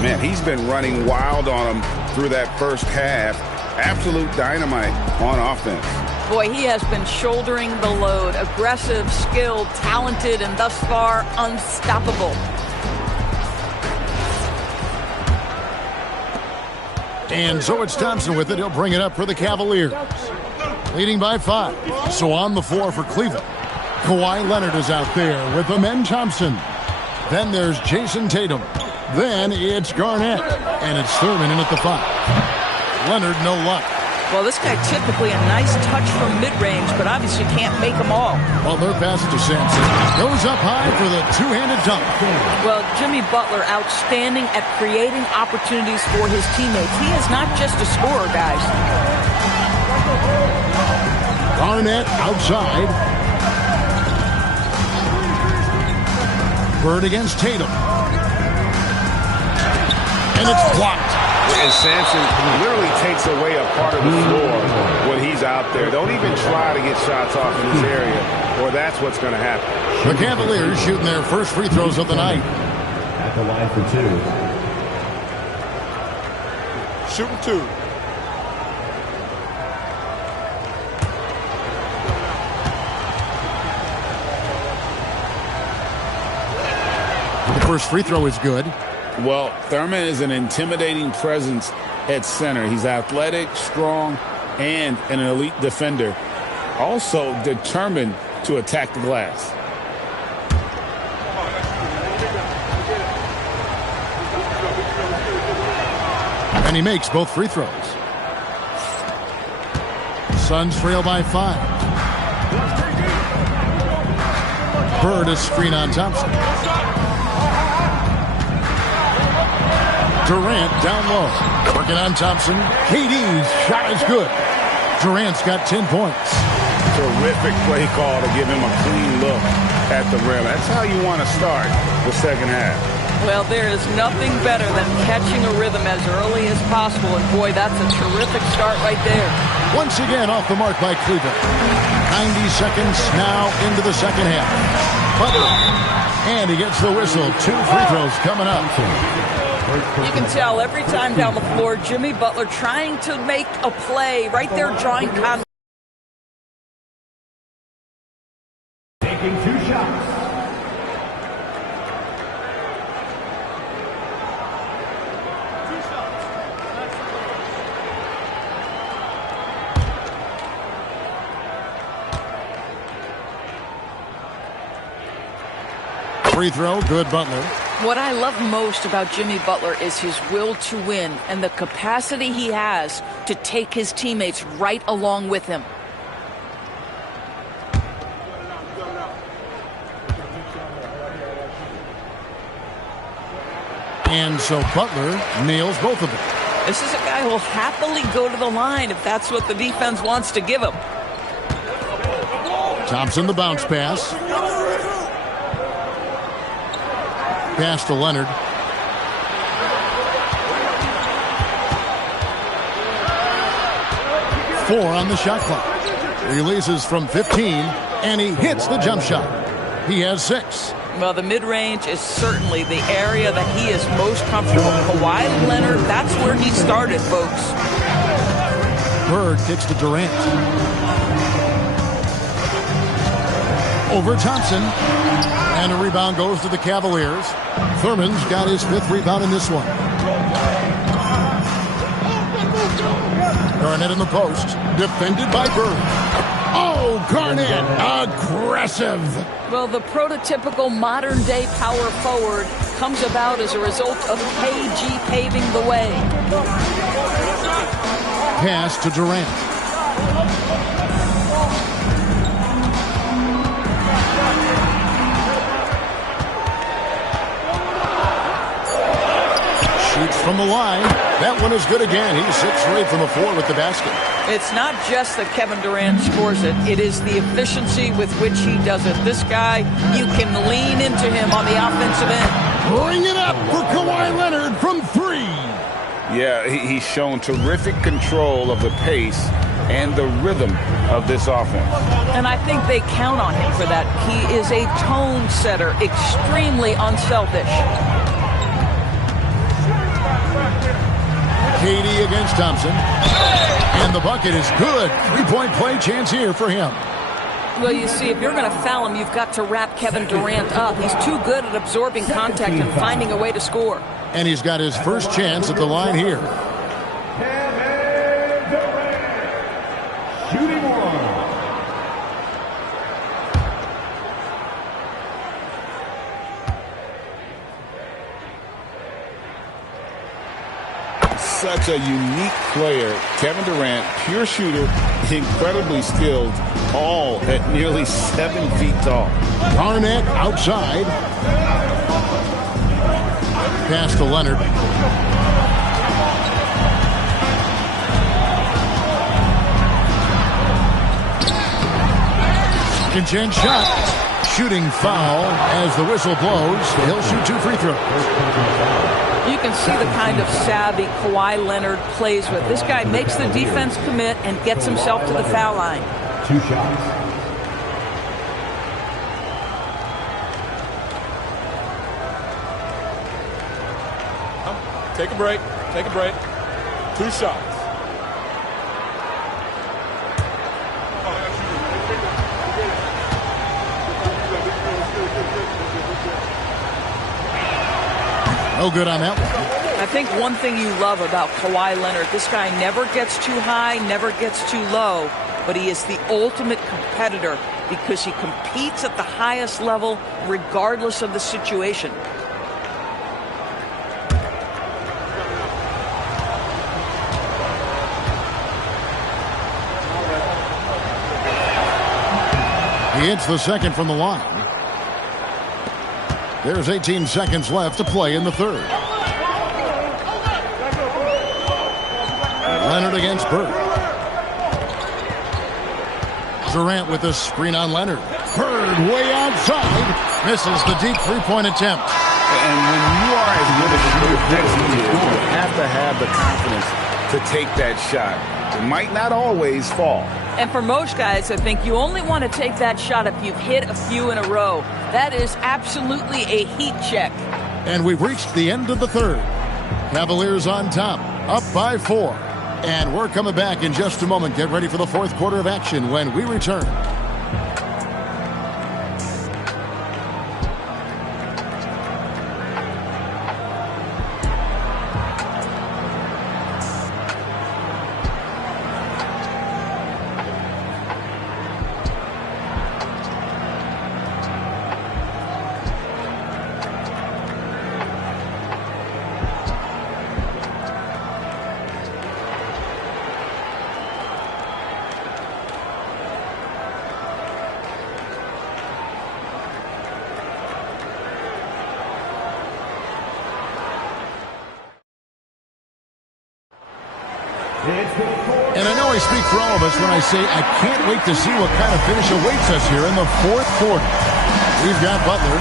Man, he's been running wild on him through that first half. Absolute dynamite on offense. Boy, he has been shouldering the load. Aggressive, skilled, talented, and thus far unstoppable. And so it's Thompson with it. He'll bring it up for the Cavaliers. Leading by 5. So on the floor for Cleveland. Kawhi Leonard is out there with Amen Thompson. Then there's Jason Tatum. Then it's Garnett. And it's Thurman in at the 5. Leonard, no luck. Well, this guy typically a nice touch from mid-range, but obviously can't make them all. Butler passes to Sampson. Goes up high for the two-handed dunk. Well, Jimmy Butler outstanding at creating opportunities for his teammates. He is not just a scorer, guys. Garnett outside. Bird against Tatum. And it's blocked. And Sampson literally takes away a part of the floor when he's out there. Don't even try to get shots off in this area, or that's what's going to happen. The Cavaliers shooting their first free throws of the night. At the line for 2. Shooting 2. The first free throw is good. Well, Thurman is an intimidating presence at center. He's athletic, strong, and an elite defender. Also determined to attack the glass. And he makes both free throws. Suns trail by 5. Bird is screen on Thompson. Durant down low. Working on Thompson. KD's shot is good. Durant's got 10 points. Terrific play call to give him a clean look at the rim. That's how you want to start the second half. Well, there is nothing better than catching a rhythm as early as possible. And, boy, that's a terrific start right there. Once again off the mark by Cleveland. 90 seconds now into the second half. Butler. And he gets the whistle. 2 free throws coming up. You can tell every time down the floor, Jimmy Butler trying to make a play right there, drawing contact. Taking 2 shots. Free throw, good Butler. What I love most about Jimmy Butler is his will to win and the capacity he has to take his teammates right along with him. And so Butler nails both of them. This is a guy who will happily go to the line if that's what the defense wants to give him. Thompson the bounce pass. Pass to Leonard. Four on the shot clock. Releases from 15, and he hits the jump shot. He has 6. Well, the mid-range is certainly the area that he is most comfortable. Kawhi Leonard, that's where he started, folks. Bird kicks to Durant. Over Thompson. And a rebound goes to the Cavaliers. Thurman's got his 5th rebound in this one. Garnett in the post. Defended by Bird. Oh, Garnett. Aggressive. Well, the prototypical modern-day power forward comes about as a result of KG paving the way. Pass to Durant. Shoots from the line. That one is good again. He sits straight from the floor with the basket. It's not just that Kevin Durant scores it. It is the efficiency with which he does it. This guy, you can lean into him on the offensive end. Bring it up for Kawhi Leonard from 3. Yeah, he's shown terrific control of the pace and the rhythm of this offense. And I think they count on him for that. He is a tone setter, extremely unselfish. KD against Thompson. And the bucket is good. Three-point play chance here for him. Well, you see, if you're going to foul him, you've got to wrap Kevin Durant up. He's too good at absorbing contact and finding a way to score. And he's got his first chance at the line here. Shooting one. Such a unique player. Kevin Durant, pure shooter, incredibly skilled, all at nearly 7 feet tall. Garnett outside. Pass to Leonard. Second chance shot. Shooting foul as the whistle blows. He'll shoot 2 free throws. You can see the kind of savvy Kawhi Leonard plays with. This guy makes the defense commit and gets himself to the foul line. 2 shots. Take a break. Take a break. 2 shots. No good on that one. I think one thing you love about Kawhi Leonard, this guy never gets too high, never gets too low, but he is the ultimate competitor because he competes at the highest level regardless of the situation. He hits the second from the line. There's 18 seconds left to play in the third. Leonard against Bird. Durant with a screen on Leonard. Bird way outside. Misses the deep three-point attempt. And when you are as good as he is, you have to have the confidence to take that shot. It might not always fall. And for most guys, I think you only want to take that shot if you've hit a few in a row. That is absolutely a heat check. And we've reached the end of the third. Cavaliers on top, up by 4. And we're coming back in just a moment. Get ready for the fourth quarter of action when we return. And I know I speak for all of us when I say I can't wait to see what kind of finish awaits us here in the fourth quarter. We've got Butler.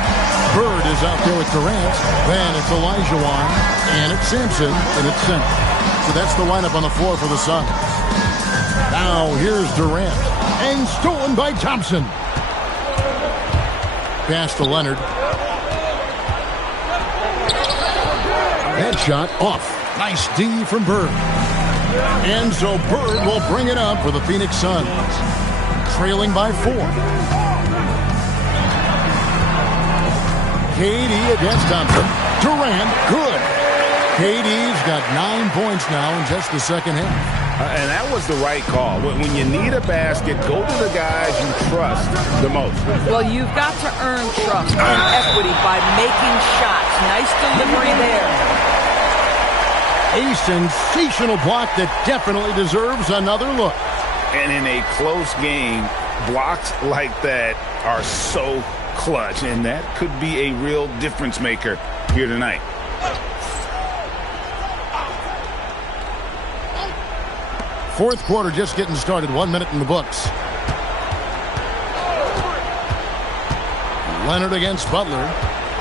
Bird is out there with Durant. Then it's Olajuwon. And it's Sampson. And it's center. So that's the lineup on the floor for the Suns. Now here's Durant. And stolen by Thompson. Pass to Leonard. Headshot off. Nice D from Bird. And so Bird will bring it up for the Phoenix Suns. Trailing by 4. KD against Thompson. Durant, good. KD's got 9 points now in just the second half. And that was the right call. When you need a basket, go to the guys you trust the most. Well, you've got to earn trust and equity by making shots. Nice delivery there. A sensational block that definitely deserves another look. And in a close game, blocks like that are so clutch, and that could be a real difference maker here tonight. Fourth quarter just getting started. 1 minute in the books. Leonard against Butler.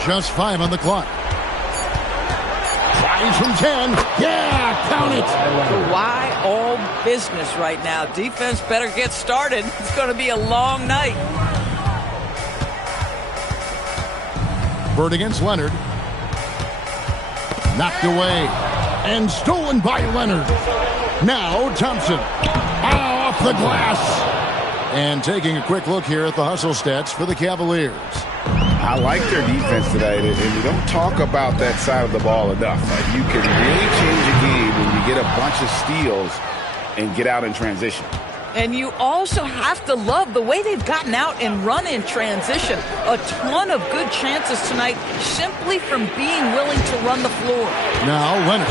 Just 5 on the clock. Tries from 10. Yeah, count it. Why all business right now? Defense better get started. It's going to be a long night. Bird against Leonard. Knocked away. And stolen by Leonard. Now Thompson. Off the glass. And taking a quick look here at the hustle stats for the Cavaliers. I like their defense today, and we don't talk about that side of the ball enough. You can really change a game when you get a bunch of steals and get out in transition. And you also have to love the way they've gotten out and run in transition. A ton of good chances tonight simply from being willing to run the floor. Now Leonard,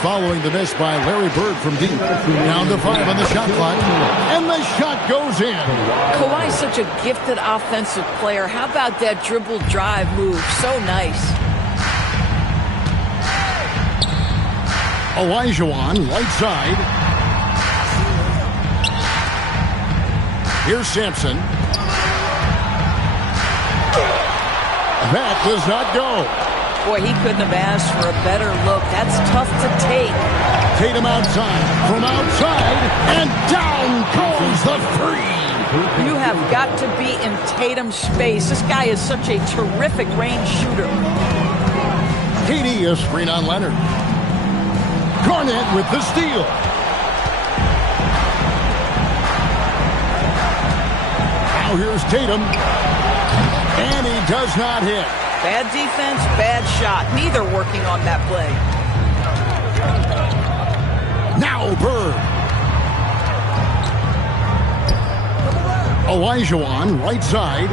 following the miss by Larry Bird from deep. Down to 5 on the shot clock. And the shot goes in. Kawhi's such a gifted offensive player. How about that dribble drive move? So nice. Olajuwon, right side. Here's Sampson. That does not go. Boy, he couldn't have asked for a better look. That's tough to take. Tatum outside, from outside, and down goes the three. You have got to be in Tatum's space. This guy is such a terrific range shooter. KD is screen on Leonard. Garnett with the steal. Now here's Tatum. And he does not hit. Bad defense, bad shot. Neither working on that play. Now Bird. Olajuwon, right side.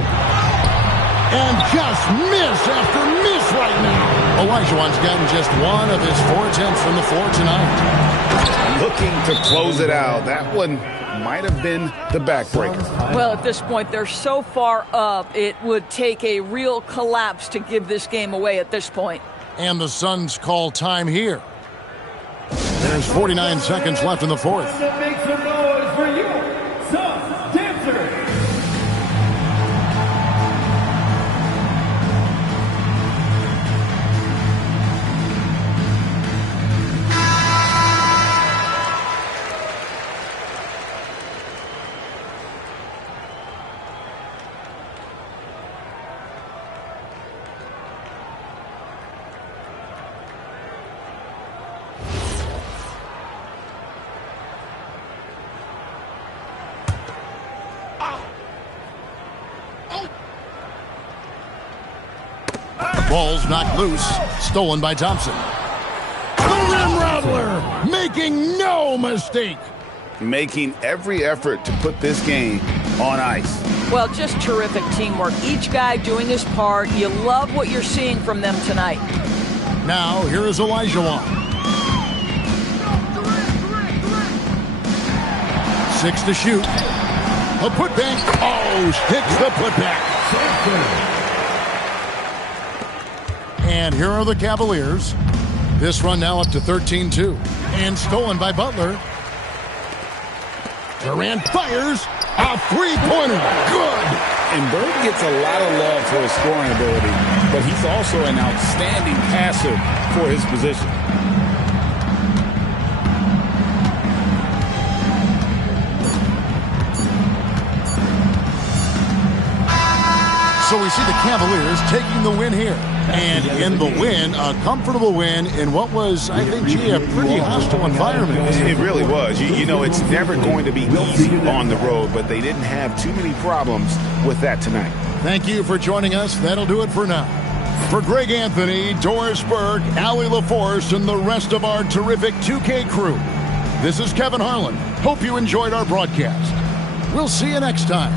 And just miss after miss right now. Olajuwon's gotten just one of his 4 attempts from the floor tonight. Looking to close it out. That one might have been the backbreaker. Well, at this point, they're so far up, it would take a real collapse to give this game away at this point. And the Suns call time here. There's 49 seconds left in the fourth. Make some noise for you, Suns dancers. Ball's knocked loose. Stolen by Thompson. The rim rattler, making no mistake. Making every effort to put this game on ice. Well, just terrific teamwork. Each guy doing his part. You love what you're seeing from them tonight. Now, here is Olajuwon. 6 to shoot. A putback. Oh, hits the putback. And here are the Cavaliers. This run now up to 13-2. And stolen by Butler. Durant fires a three-pointer. Good. And Bird gets a lot of love for his scoring ability, but he's also an outstanding passer for his position. So we see the Cavaliers taking the win here. And in the win, a comfortable win in what was, I think, a pretty hostile environment. It really was. You know, it's never going to be easy on the road, but they didn't have too many problems with that tonight. Thank you for joining us. That'll do it for now. For Greg Anthony, Doris Burke, Allie LaForce, and the rest of our terrific 2K crew, this is Kevin Harlan. Hope you enjoyed our broadcast. We'll see you next time.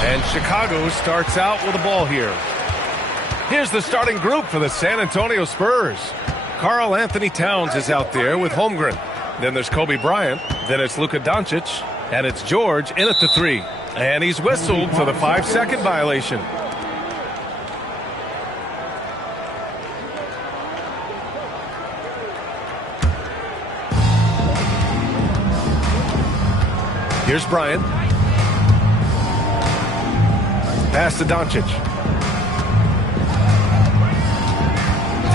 And Chicago starts out with the ball here. Here's the starting group for the San Antonio Spurs. Karl Anthony Towns is out there with Holmgren. Then there's Kobe Bryant. Then it's Luka Doncic. And it's George in at the 3. And he's whistled for the 5-second violation. Here's Bryant. Pass to Doncic.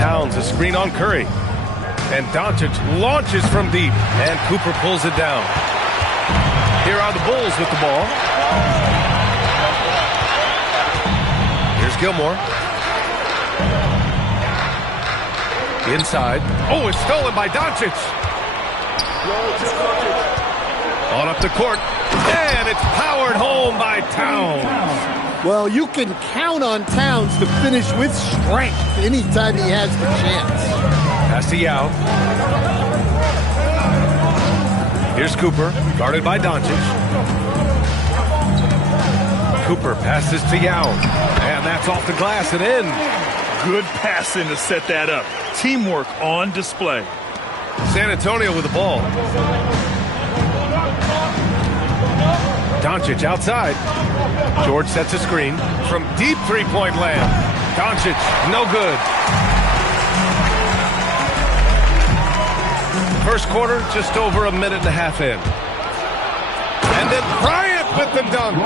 Towns a screen on Curry. And Doncic launches from deep. And Cooper pulls it down. Here are the Bulls with the ball. Here's Gilmore. Inside. Oh, it's stolen by Doncic. On up the court. And it's powered home by Towns. Well, you can count on Towns to finish with strength anytime he has the chance. Pass to Yao. Here's Cooper, guarded by Doncic. Cooper passes to Yao. And that's off the glass and in. Good passing to set that up. Teamwork on display. San Antonio with the ball. Doncic outside. George sets a screen from deep three-point land. Doncic, no good. First quarter, just over a minute and a half in. And then Bryant with the dunk.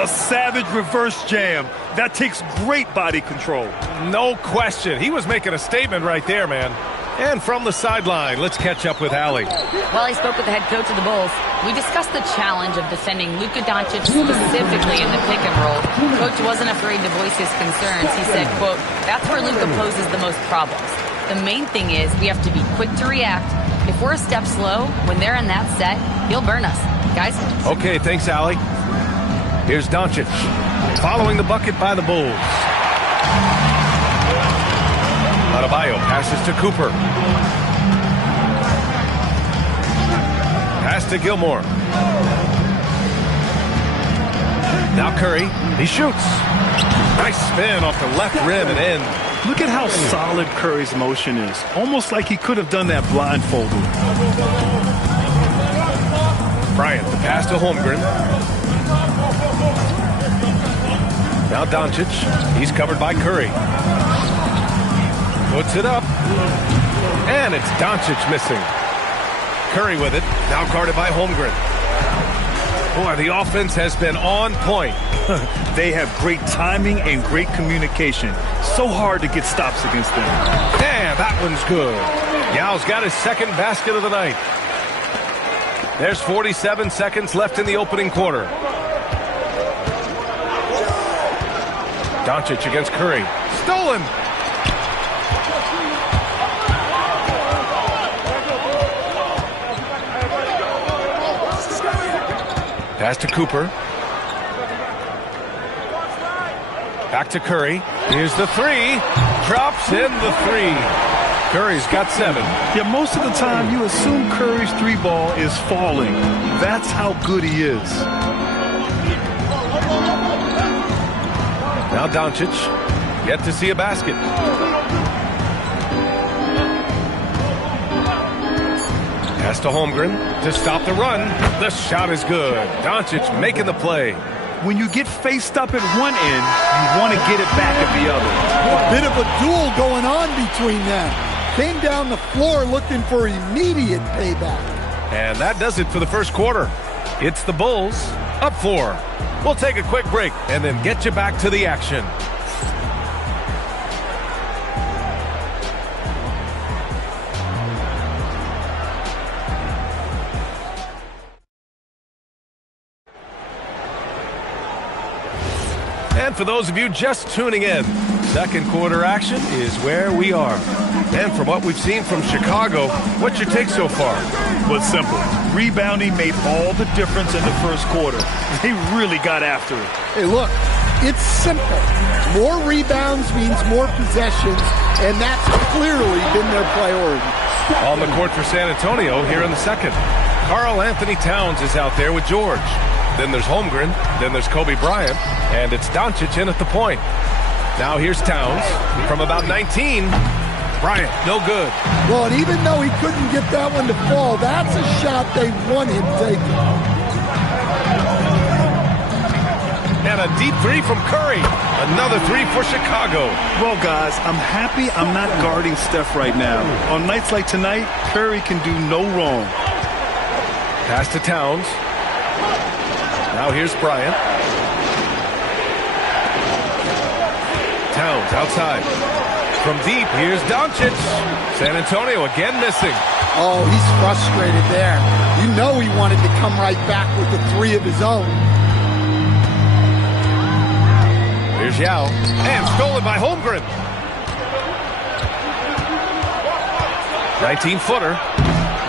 A savage reverse jam. That takes great body control. No question. He was making a statement right there, man. And from the sideline, let's catch up with Allie. Well, I spoke with the head coach of the Bulls. We discussed the challenge of defending Luka Doncic specifically in the pick and roll. Coach wasn't afraid to voice his concerns. He said, quote, that's where Luka poses the most problems. The main thing is we have to be quick to react. If we're a step slow, when they're in that set, he'll burn us. Guys? Okay, thanks, Allie. Here's Doncic, following the bucket by the Bulls. Adebayo passes to Cooper. Pass to Gilmore. Now Curry. He shoots. Nice spin off the left rim and in. Look at how solid Curry's motion is. Almost like he could have done that blindfolded. Bryant, the pass to Holmgren. Now Doncic. He's covered by Curry. Puts it up. And it's Doncic missing. Curry with it. Now guarded by Holmgren. Boy, the offense has been on point. They have great timing and great communication. So hard to get stops against them. Yeah, that one's good. Yao's got his second basket of the night. There's 47 seconds left in the opening quarter. Doncic against Curry. Stolen. Pass to Cooper. Back to Curry. Here's the three. Drops in the three. Curry's got 7. Yeah, most of the time you assume Curry's three ball is falling. That's how good he is. Now Doncic. Yet to see a basket. Pass to Holmgren to stop the run. The shot is good. Doncic making the play. When you get faced up at one end, you want to get it back at the other. A bit of a duel going on between them. Came down the floor looking for immediate payback. And that does it for the first quarter. It's the Bulls up 4. We'll take a quick break and then get you back to the action. And for those of you just tuning in, second quarter action is where we are. And from what we've seen from Chicago, what's your take so far? Well, it's simple. Rebounding made all the difference in the first quarter. They really got after it. Hey, look, It's simple. More rebounds means more possessions, and that's clearly been their priority. On the court for San Antonio here in the second. Karl Anthony Towns is out there with George. Then there's Holmgren. Then there's Kobe Bryant. And it's Doncic in at the point. Now here's Towns from about 19. Bryant, no good. Well, and even though he couldn't get that one to fall, that's a shot they want him taking. And a deep three from Curry. Another three for Chicago. Well, guys, I'm happy I'm not guarding Steph right now. On nights like tonight, Curry can do no wrong. Pass to Towns. Now here's Bryant. Towns outside. From deep, here's Doncic. San Antonio again missing. Oh, he's frustrated there. You know he wanted to come right back with the three of his own. Here's Yao. And stolen by Holmgren. 19-footer.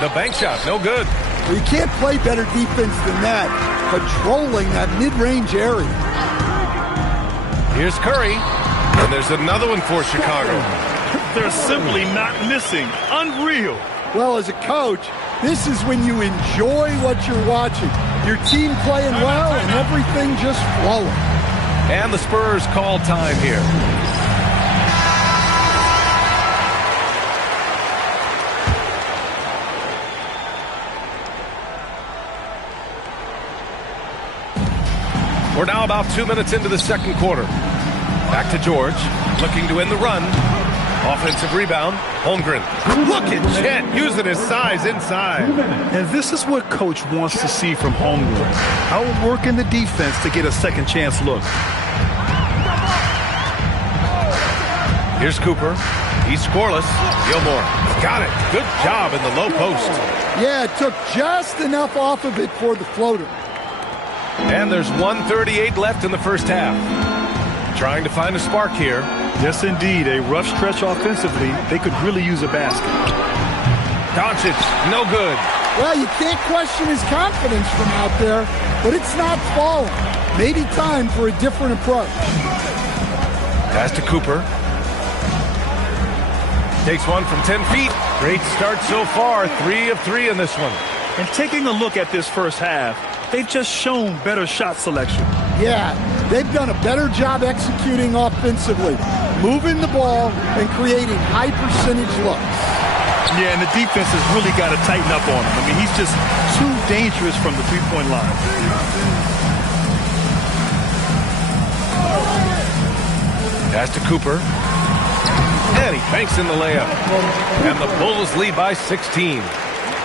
The bank shot, no good. Well, you can't play better defense than that. Controlling that mid-range area. Here's Curry. And there's another one for Chicago. They're simply not missing. Unreal. Well, as a coach, this is when you enjoy what you're watching. Your team playing well and everything just flowing. And the Spurs call time here. We're now about 2 minutes into the second quarter. Back to George, looking to win the run. Offensive rebound, Holmgren. Look at Chet using his size inside. And this is what Coach wants to see from Holmgren. Outworking the defense to get a second chance look. Here's Cooper. He's scoreless. Gilmore got it. Good job in the low post. Yeah, it took just enough off of it for the floater. And there's 1:38 left in the first half. Trying to find a spark here. Yes, indeed. A rough stretch offensively. They could really use a basket. Doncic, no good. Well, you can't question his confidence from out there, but it's not falling. Maybe time for a different approach. Pass to Cooper. Takes one from 10 feet. Great start so far. 3 of 3 in this one. And taking a look at this first half, they've just shown better shot selection. Yeah, they've done a better job executing offensively, moving the ball and creating high percentage looks. Yeah, and the defense has really got to tighten up on him. I mean, he's just too dangerous from the three-point line. Pass to Cooper. And he banks in the layup. And the Bulls lead by 16.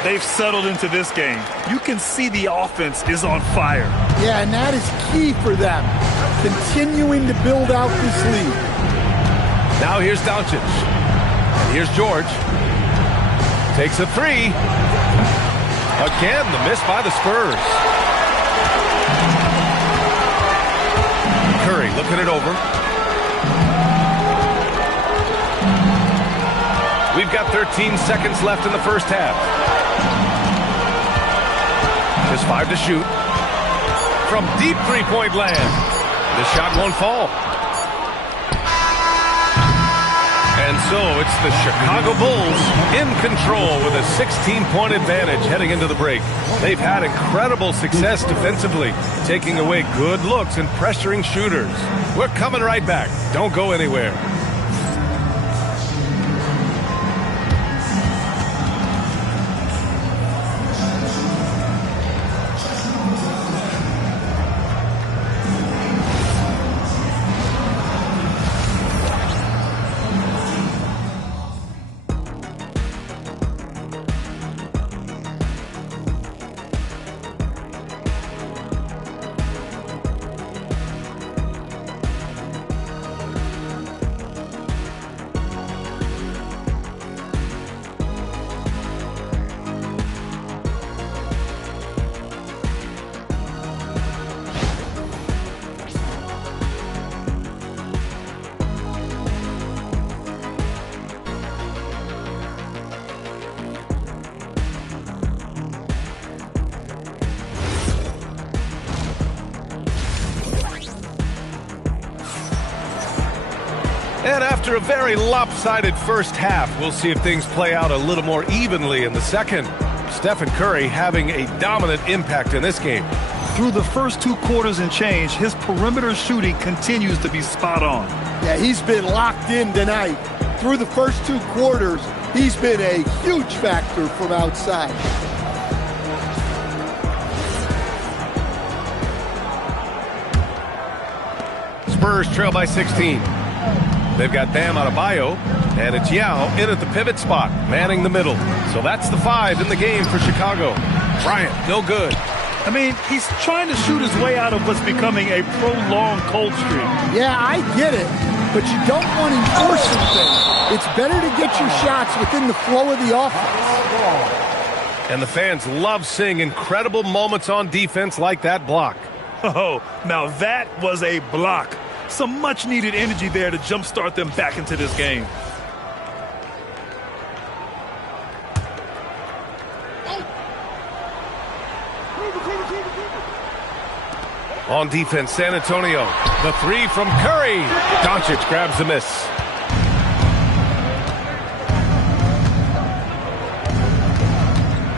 They've settled into this game. You can see the offense is on fire. Yeah, and that is key for them, continuing to build out this lead. Now here's Doncic. And here's George. Takes a three. Again, the miss by the Spurs. Curry looking it over. We've got 13 seconds left in the first half. Just 5 to shoot. From deep three-point land. The shot won't fall. And so it's the Chicago Bulls in control with a 16-point advantage heading into the break. They've had incredible success defensively, taking away good looks and pressuring shooters. We're coming right back. Don't go anywhere. And after a very lopsided first half, we'll see if things play out a little more evenly in the second. Stephen Curry having a dominant impact in this game. Through the first 2 quarters and change, his perimeter shooting continues to be spot on. Yeah, he's been locked in tonight. Through the first 2 quarters, he's been a huge factor from outside. Spurs trail by 16. They've got Bam Adebayo, and it's Yao in at the pivot spot, manning the middle. So that's the 5 in the game for Chicago. Bryant, no good. I mean, he's trying to shoot his way out of what's becoming a prolonged cold streak. Yeah, I get it, but you don't want him forcing things. It's better to get your shots within the flow of the offense. And the fans love seeing incredible moments on defense like that block. Oh, now that was a block. Some much-needed energy there to jumpstart them back into this game. On defense, San Antonio. The 3 from Curry. Doncic grabs the miss.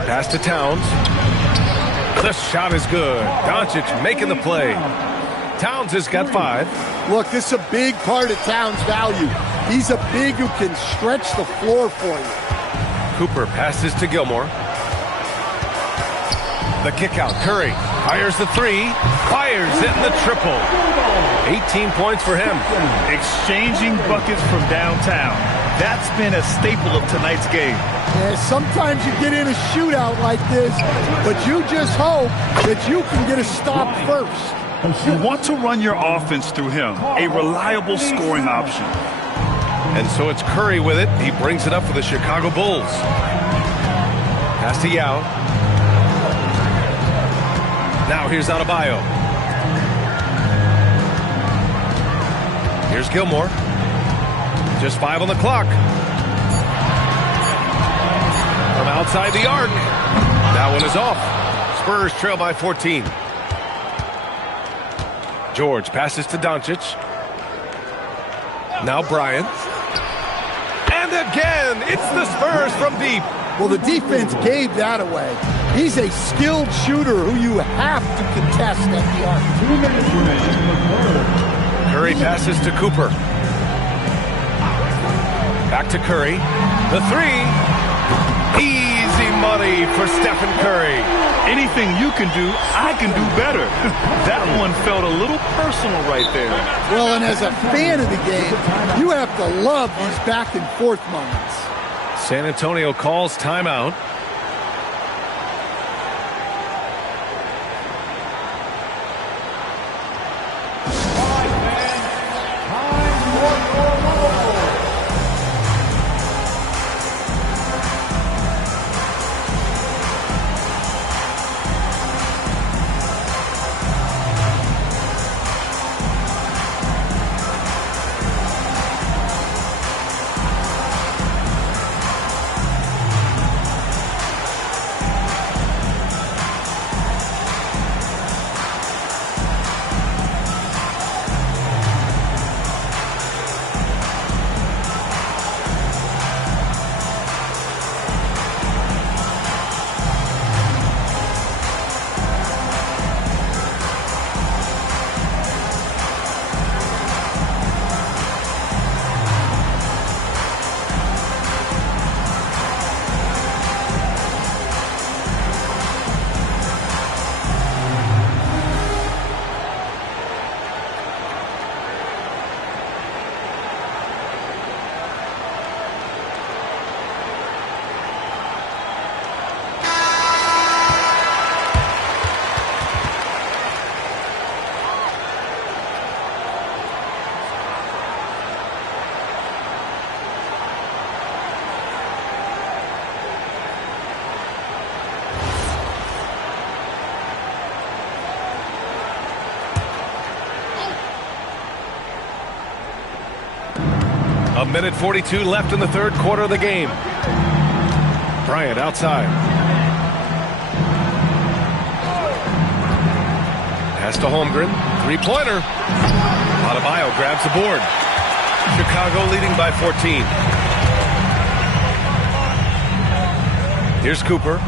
Pass to Towns. The shot is good. Doncic making the play. Towns has got 5. Look, this is a big part of Towns' value. He's a big who can stretch the floor for you. Cooper passes to Gilmore. The kick out. Curry fires the 3. Fires it in the triple. 18 points for him. Exchanging buckets from downtown. That's been a staple of tonight's game. Yeah, sometimes you get in a shootout like this, but you just hope that you can get a stop first. You want to run your offense through him, a reliable scoring option. And so it's Curry with it. He brings it up for the Chicago Bulls. Pass to Yao. Now here's Adebayo. Here's Gilmore. Just 5 on the clock. From outside the arc. That one is off. Spurs trail by 14. George passes to Doncic. Now Bryant. And again, it's the Spurs from deep. Well, the defense gave that away. He's a skilled shooter who you have to contest at the arc. Curry passes to Cooper. Back to Curry. The 3. Easy money for Stephen Curry. Anything you can do, I can do better. That one felt a little personal right there. Well, and as a fan of the game, you have to love these back and forth moments. San Antonio calls timeout. A minute 42 left in the third quarter of the game. Bryant outside. Pass to Holmgren. Three-pointer. Adebayo grabs the board. Chicago leading by 14. Here's Cooper.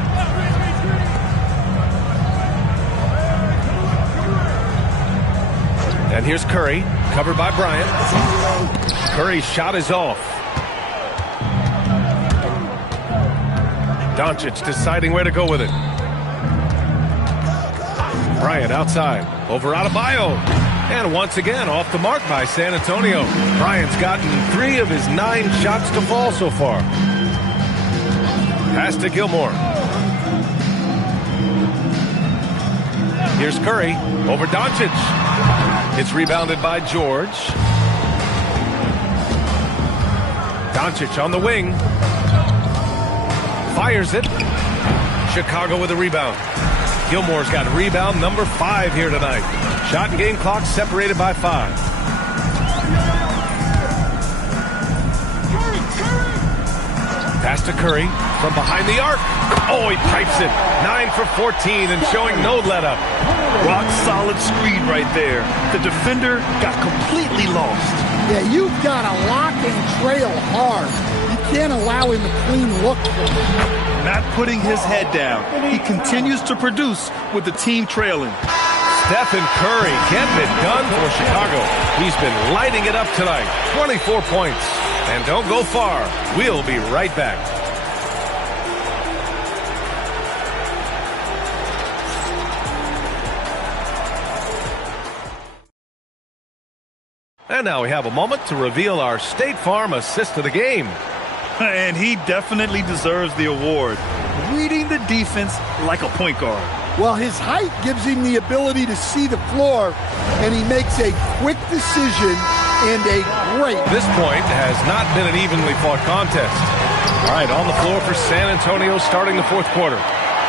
And here's Curry, covered by Bryant. Curry's shot is off. Doncic deciding where to go with it. Bryant outside, over Adebayo. And once again, off the mark by San Antonio. Bryant's gotten 3 of his 9 shots to fall so far. Pass to Gilmore. Here's Curry, over Doncic. It's rebounded by George. Doncic on the wing. Fires it. Chicago with a rebound. Gilmore's got rebound number 5 here tonight. Shot and game clock separated by 5. Pass to Curry from behind the arc. Oh, he pipes it. 9 for 14 and showing no let up. Rock solid screen right there. The defender got completely lost. Yeah, you've got to lock and trail hard. You can't allow him a clean look for him. Not putting his head down. He continues to produce with the team trailing. Stephen Curry getting it done for Chicago. He's been lighting it up tonight. 24 points. And don't go far. We'll be right back. And now we have a moment to reveal our State Farm assist of the game. And he definitely deserves the award. Reading the defense like a point guard. Well, his height gives him the ability to see the floor, and he makes a quick decision and a great. This point has not been an evenly fought contest. All right, on the floor for San Antonio starting the 4th quarter.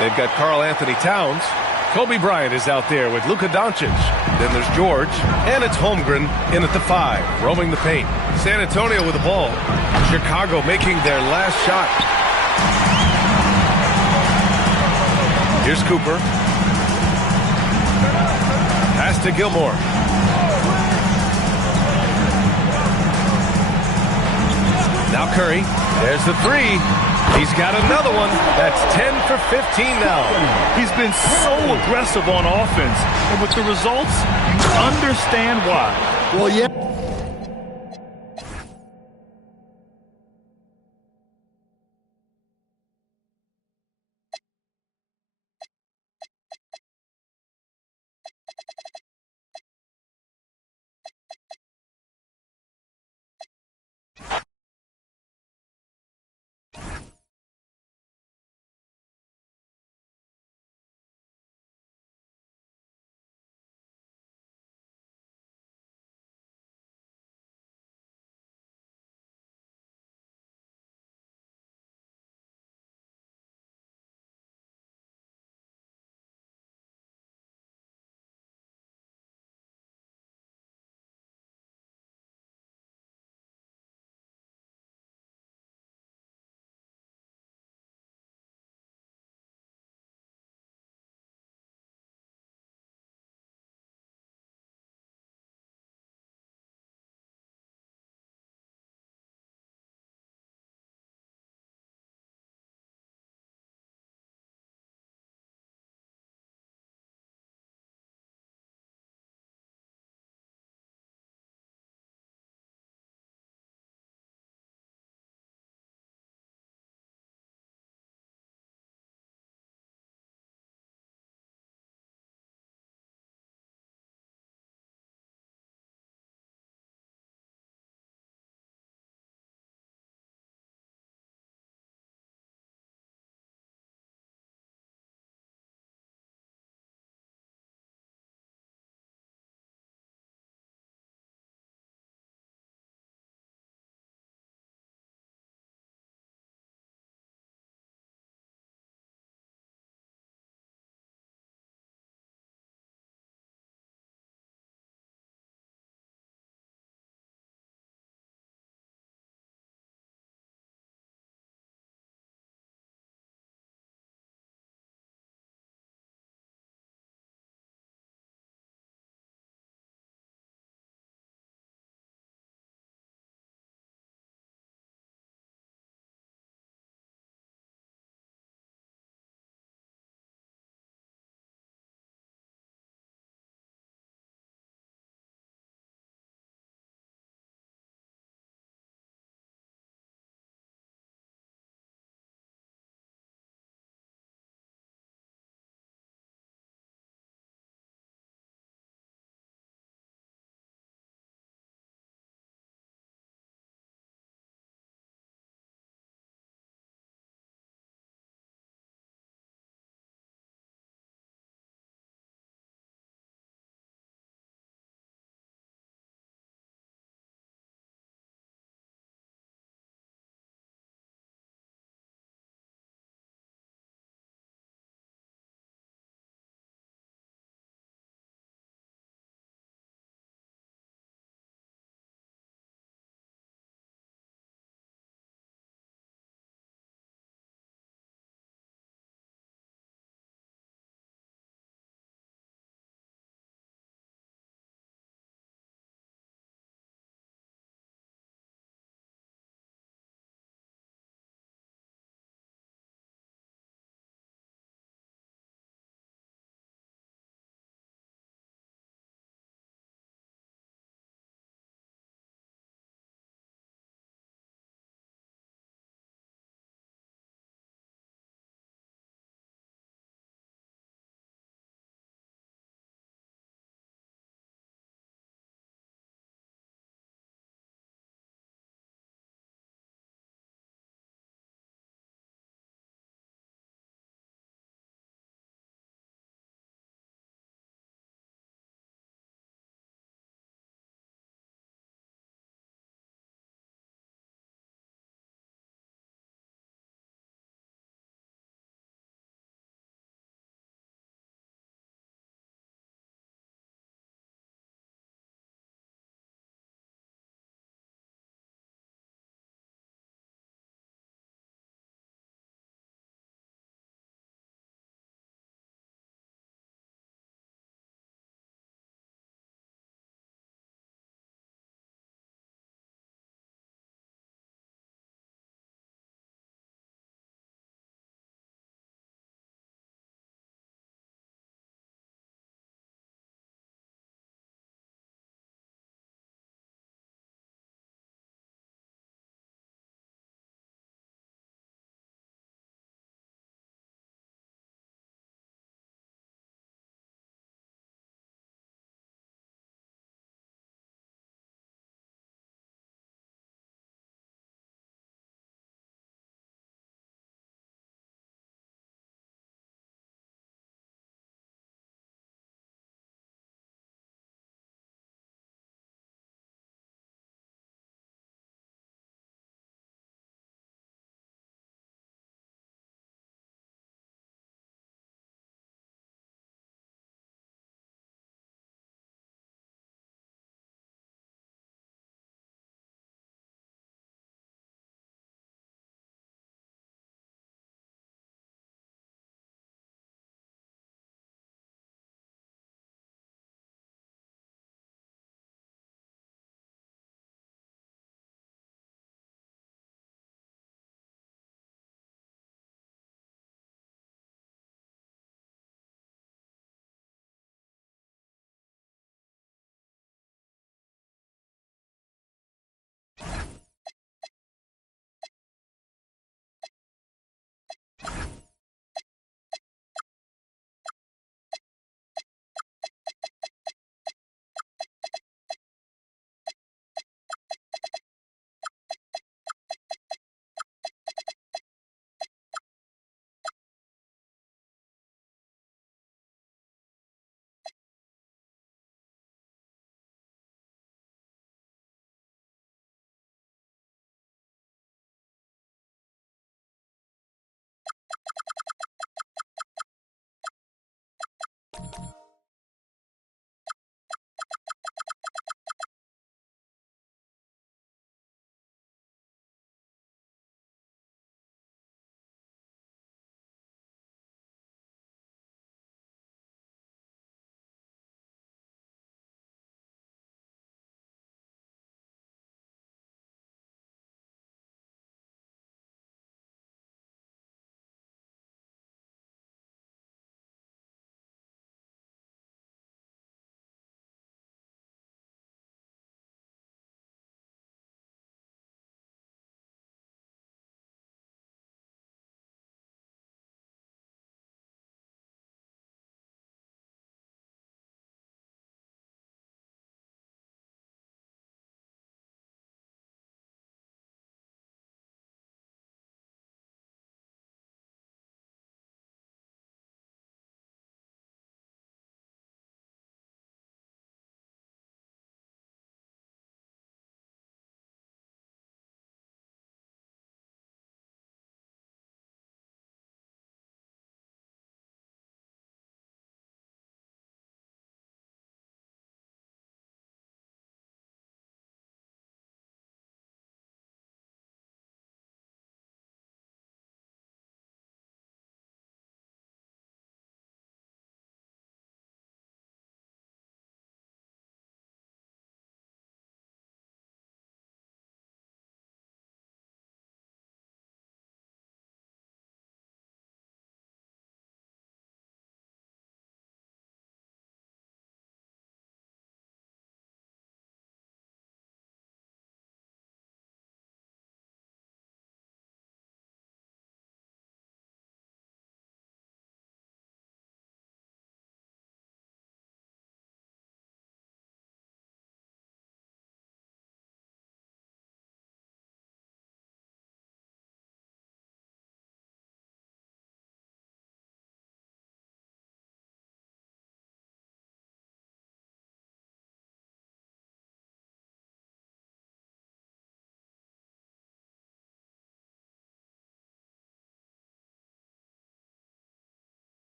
They've got Karl-Anthony Towns. Kobe Bryant is out there with Luka Doncic. Then there's George, and it's Holmgren in at the 5, roaming the paint. San Antonio with the ball. Chicago making their last shot. Here's Cooper. Pass to Gilmore. Now Curry. There's the 3. He's got another one. That's 10 for 15 now. He's been so aggressive on offense. And with the results, you understand why. Well, yeah.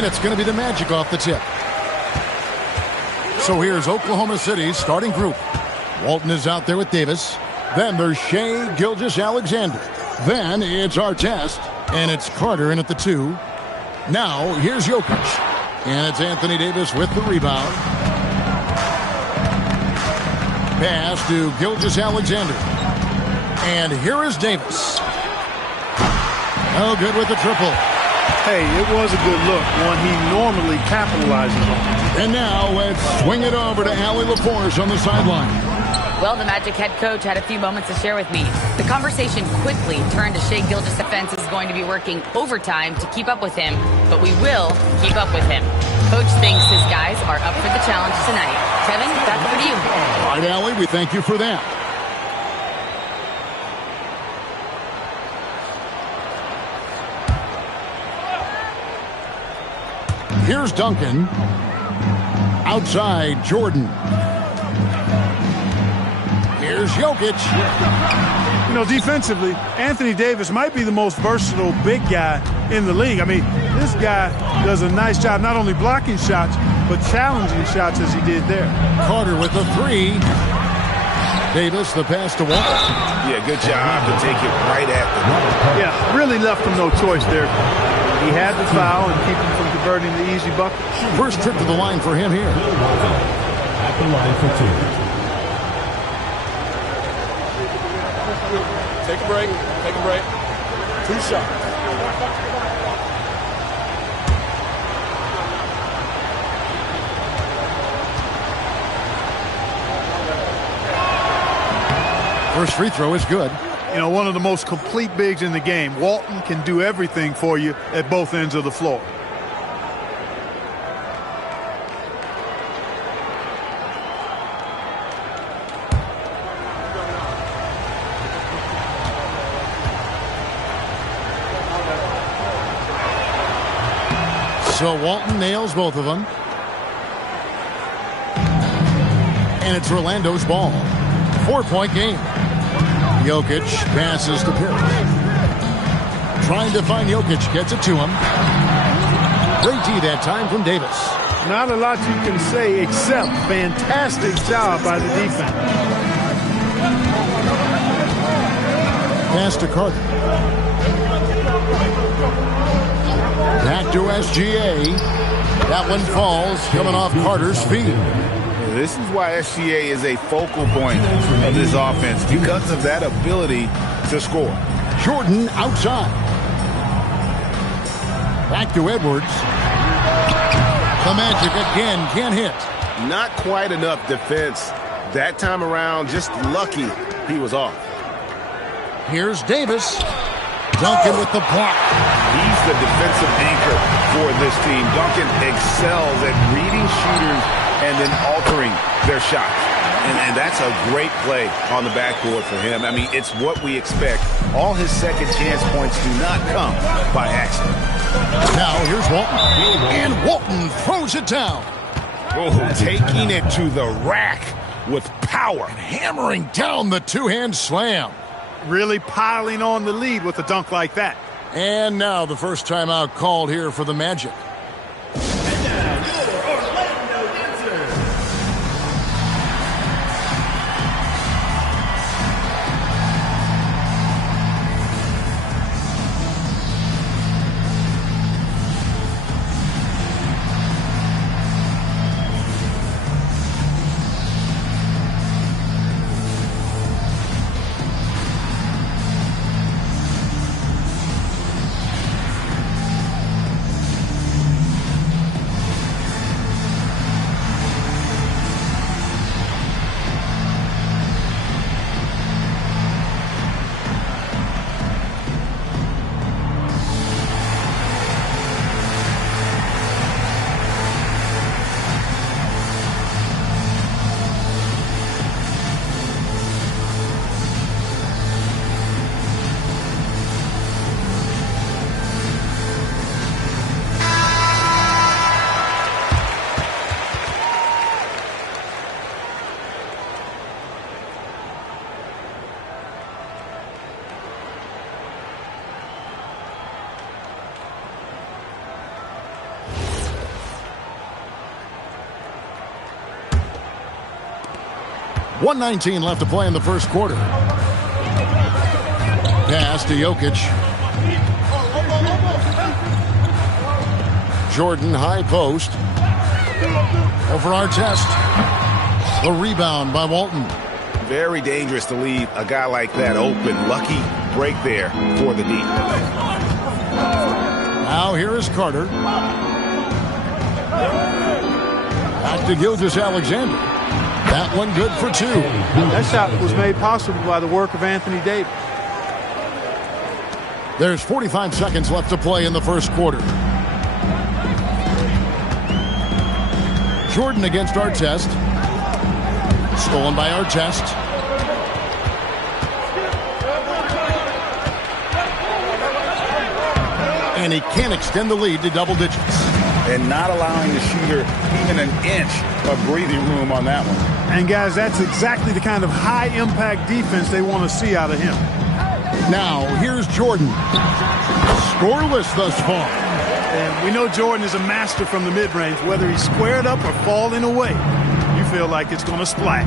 And it's going to be the Magic off the tip. So here's Oklahoma City's starting group. Walton is out there with Davis. Then there's Shai Gilgeous-Alexander. Then it's Artest. And it's Carter in at the 2. Now here's Jokic. And it's Anthony Davis with the rebound. Pass to Gilgeous-Alexander. And here is Davis. Oh, good with the triple. Hey, it was a good look, one he normally capitalizes on. And now let's swing it over to Allie LaForce on the sideline. Well, the Magic head coach had a few moments to share with me. The conversation quickly turned to Shai Gilgeous' defense is going to be working overtime to keep up with him, but we will keep up with him. Coach thinks his guys are up for the challenge tonight. Kevin, back over to you. All right, Allie, we thank you for that. Here's Duncan. Outside, Jordan. Here's Jokic. You know, defensively, Anthony Davis might be the most versatile big guy in the league. I mean, this guy does a nice job not only blocking shots, but challenging shots as he did there. Carter with the 3. Davis, the pass to Walton. Yeah, good job to take it right at them. Yeah, really left him no choice there. He had the foul and keep him from converting the easy bucket. First trip to the line for him here. At the line for 2. Take a break. Take a break. 2 shots. First free throw is good. You know, one of the most complete bigs in the game. Walton can do everything for you at both ends of the floor. So Walton nails both of them. And it's Orlando's ball. 4-point game. Jokic passes to Pierce. Trying to find Jokic, gets it to him. Great D that time from Davis. Not a lot you can say except fantastic job by the defense. Pass to Carter. Back to SGA. That one falls, coming off Carter's feet. This is why SGA is a focal point of this offense, because of that ability to score. Jordan outside. Back to Edwards. The Magic again can't hit. Not quite enough defense that time around. Just lucky he was off. Here's Davis. Duncan with the block. He's the defensive anchor for this team. Duncan excels at reading shooters and then altering their shots. And that's a great play on the backboard for him. I mean, it's what we expect. All his second chance points do not come by accident. Now here's Walton. And Walton throws it down. Oh, taking it to the rack with power. And hammering down the two-hand slam. Really piling on the lead with a dunk like that. And now the first timeout called here for the Magic. 1:19 left to play in the first quarter. Pass to Jokic. Jordan, high post. Over Artest. The rebound by Walton. Very dangerous to leave a guy like that open. Lucky break there for the D. Now here is Carter. Back to Gilgeous-Alexander. That one good for two. That shot was made possible by the work of Anthony Davis. There's 45 seconds left to play in the first quarter. Jordan against Artest. Stolen by Artest. And he can't extend the lead to double digits. And not allowing the shooter even an inch of breathing room on that one. And guys, that's exactly the kind of high-impact defense they want to see out of him. Now, here's Jordan. Scoreless thus far. And we know Jordan is a master from the mid-range. Whether he's squared up or falling away, you feel like it's going to splash.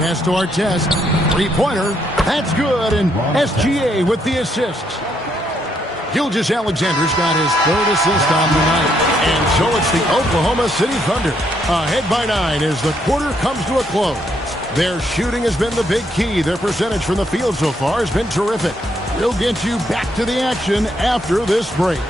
Pass to Artest. Three-pointer. That's good. And SGA with the assist. Gilgeous-Alexander's got his third assist on the night. And so it's the Oklahoma City Thunder ahead by 9 as the quarter comes to a close. Their shooting has been the big key. Their percentage from the field so far has been terrific. We'll get you back to the action after this break.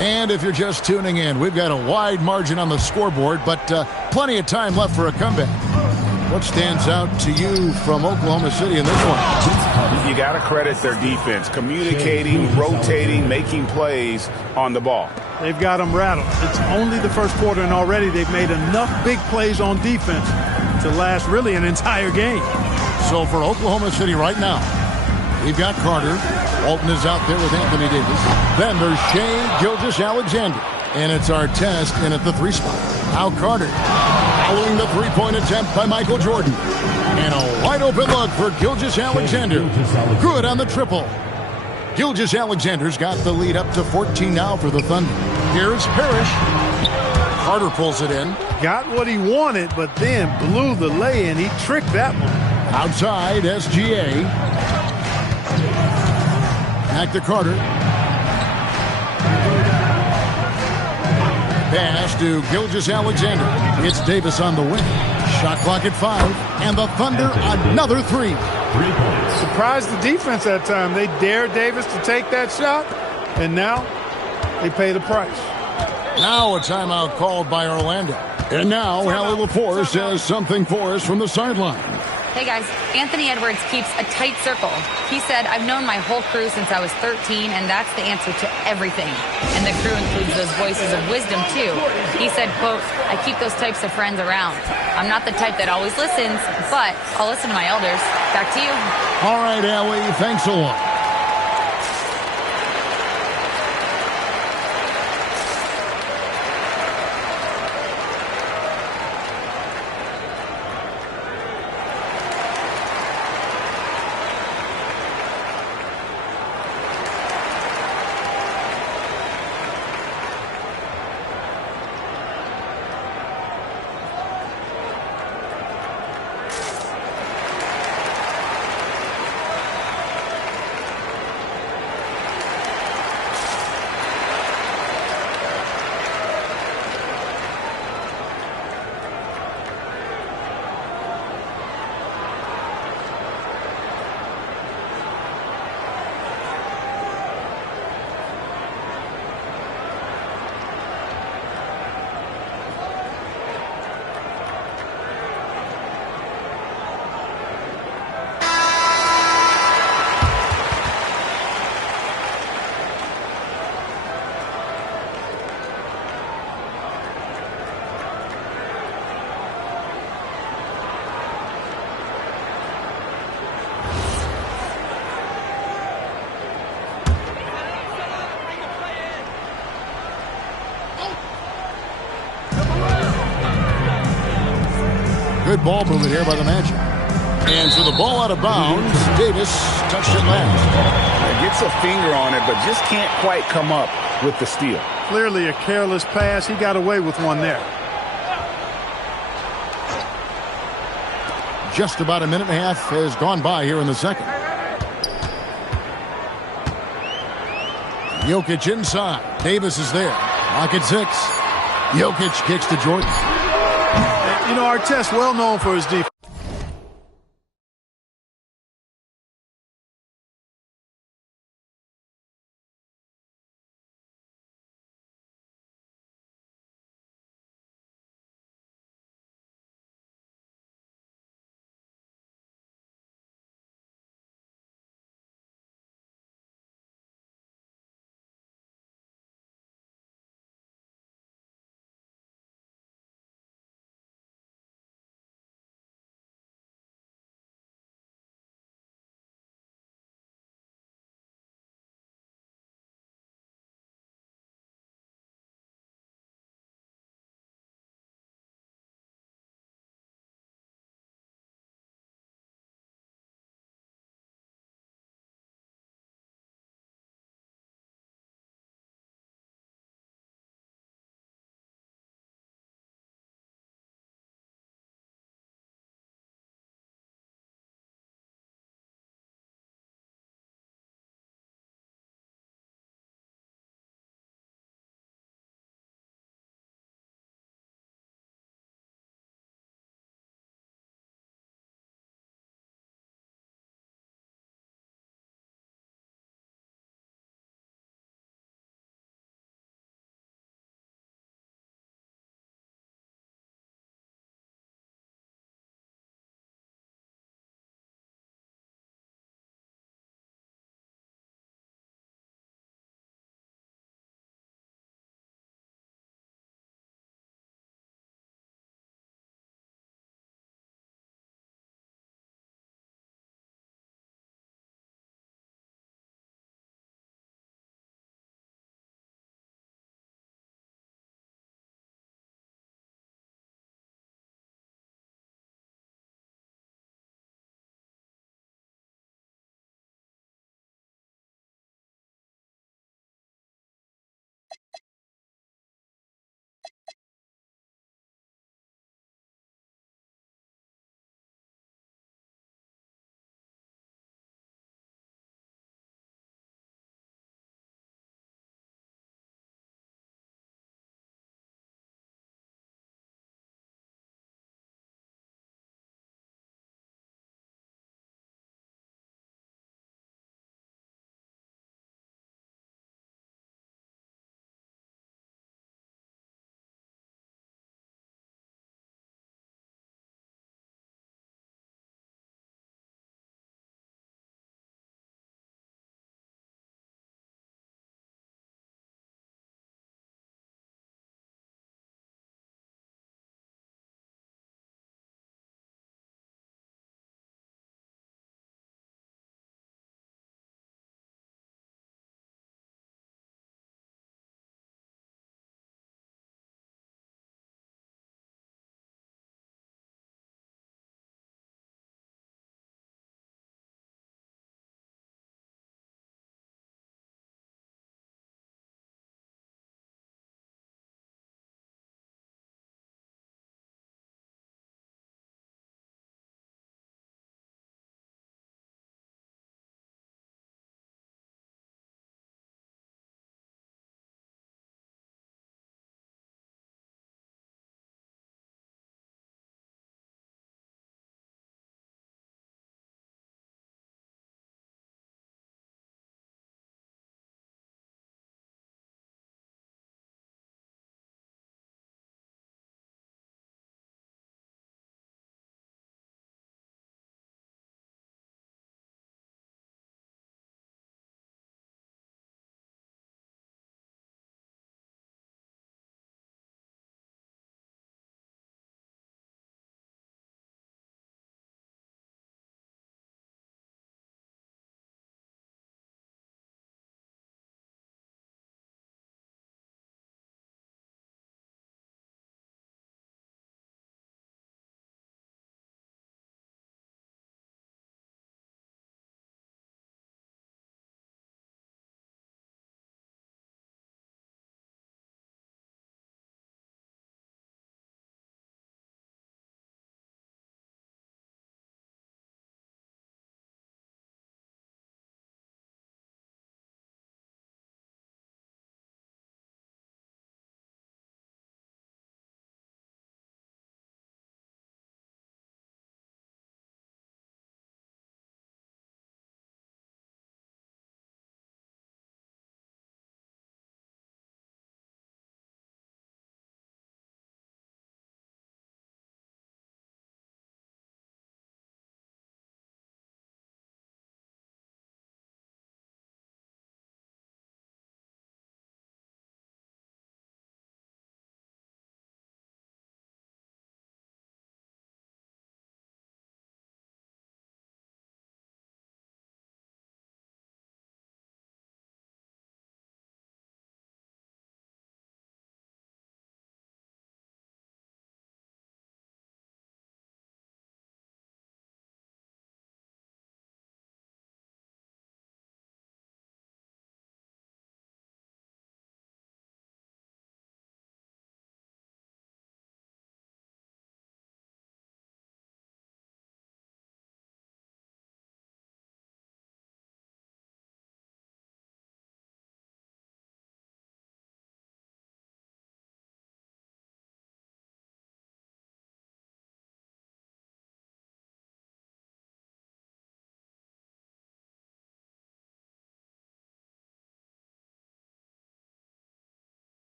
And if you're just tuning in, we've got a wide margin on the scoreboard, but plenty of time left for a comeback. What stands out to you from Oklahoma City in this one? You got to credit their defense, communicating, rotating, making plays on the ball. They've got them rattled. It's only the first quarter, and already they've made enough big plays on defense to last really an entire game. So for Oklahoma City right now, we've got Carter. Walton is out there with Anthony Davis. Then there's Shai Gilgeous-Alexander. And it's Artest in at the 3 spot. Now Carter following the three-point attempt by Michael Jordan. And a wide open look for Gilgeous-Alexander. Good on the triple. Gilgeous-Alexander's got the lead up to 14 now for the Thunder. Here's Parrish. Carter pulls it in. Got what he wanted, but then blew the lay-in. He tricked that one. Outside, SGA. Back to Carter. Pass to Gilgeous-Alexander. It's Davis on the wing. Shot clock at 5. And the Thunder another 3. Surprised the defense that time. They dared Davis to take that shot. And now they pay the price. Now a timeout called by Orlando. And now Hallie LaForce says something for us from the sideline. Hey guys, Anthony Edwards keeps a tight circle. He said, I've known my whole crew since I was 13, and that's the answer to everything. And the crew includes those voices of wisdom, too. He said, quote, I keep those types of friends around. I'm not the type that always listens, but I'll listen to my elders. Back to you. All right, Allie, thanks a lot. Good ball movement here by the Magic. And so the ball out of bounds. Davis touched it last. Gets a finger on it, but just can't quite come up with the steal. Clearly a careless pass. He got away with one there. Just about a minute and a half has gone by here in the second. Jokic inside. Davis is there. Lock at 6. Jokic kicks to Jordan. You know, Artest well known for his defense.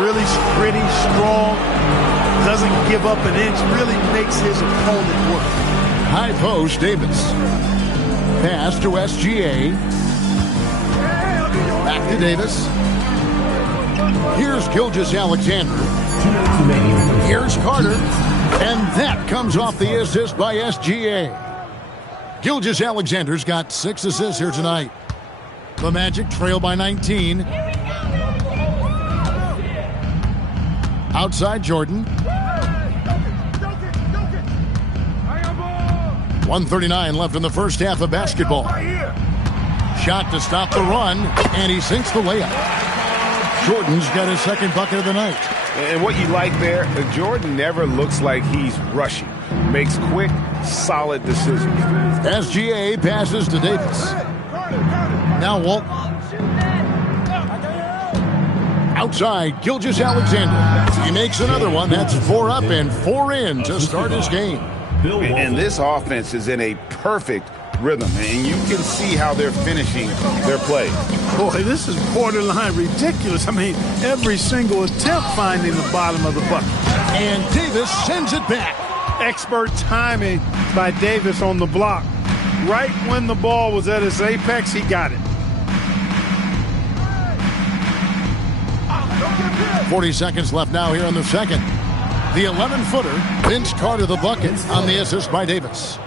really gritty, strong, doesn't give up an inch, really makes his opponent work. High post, Davis. Pass to SGA. Back to Davis. Here's Gilgeous-Alexander. Here's Carter. And that comes off the assist by SGA. Gilgeous-Alexander's got 6 assists here tonight. The Magic trail by 19. Outside Jordan. 1:39 left in the first half of basketball. Shot to stop the run, and he sinks the layup. Jordan's got his second bucket of the night. And what you like there, Jordan never looks like he's rushing. Makes quick, solid decisions. SGA passes to Davis. Now Walton. Outside, Gilgeous-Alexander. He makes another one. That's 4 up and 4 in to start his game. And this offense is in a perfect rhythm, and you can see how they're finishing their play. Boy, this is borderline ridiculous. I mean, every single attempt finding the bottom of the bucket. And Davis sends it back. Expert timing by Davis on the block. Right when the ball was at its apex, he got it. 40 seconds left now here in the second. The 11-footer, Vince Carter the bucket on the assist by Davis.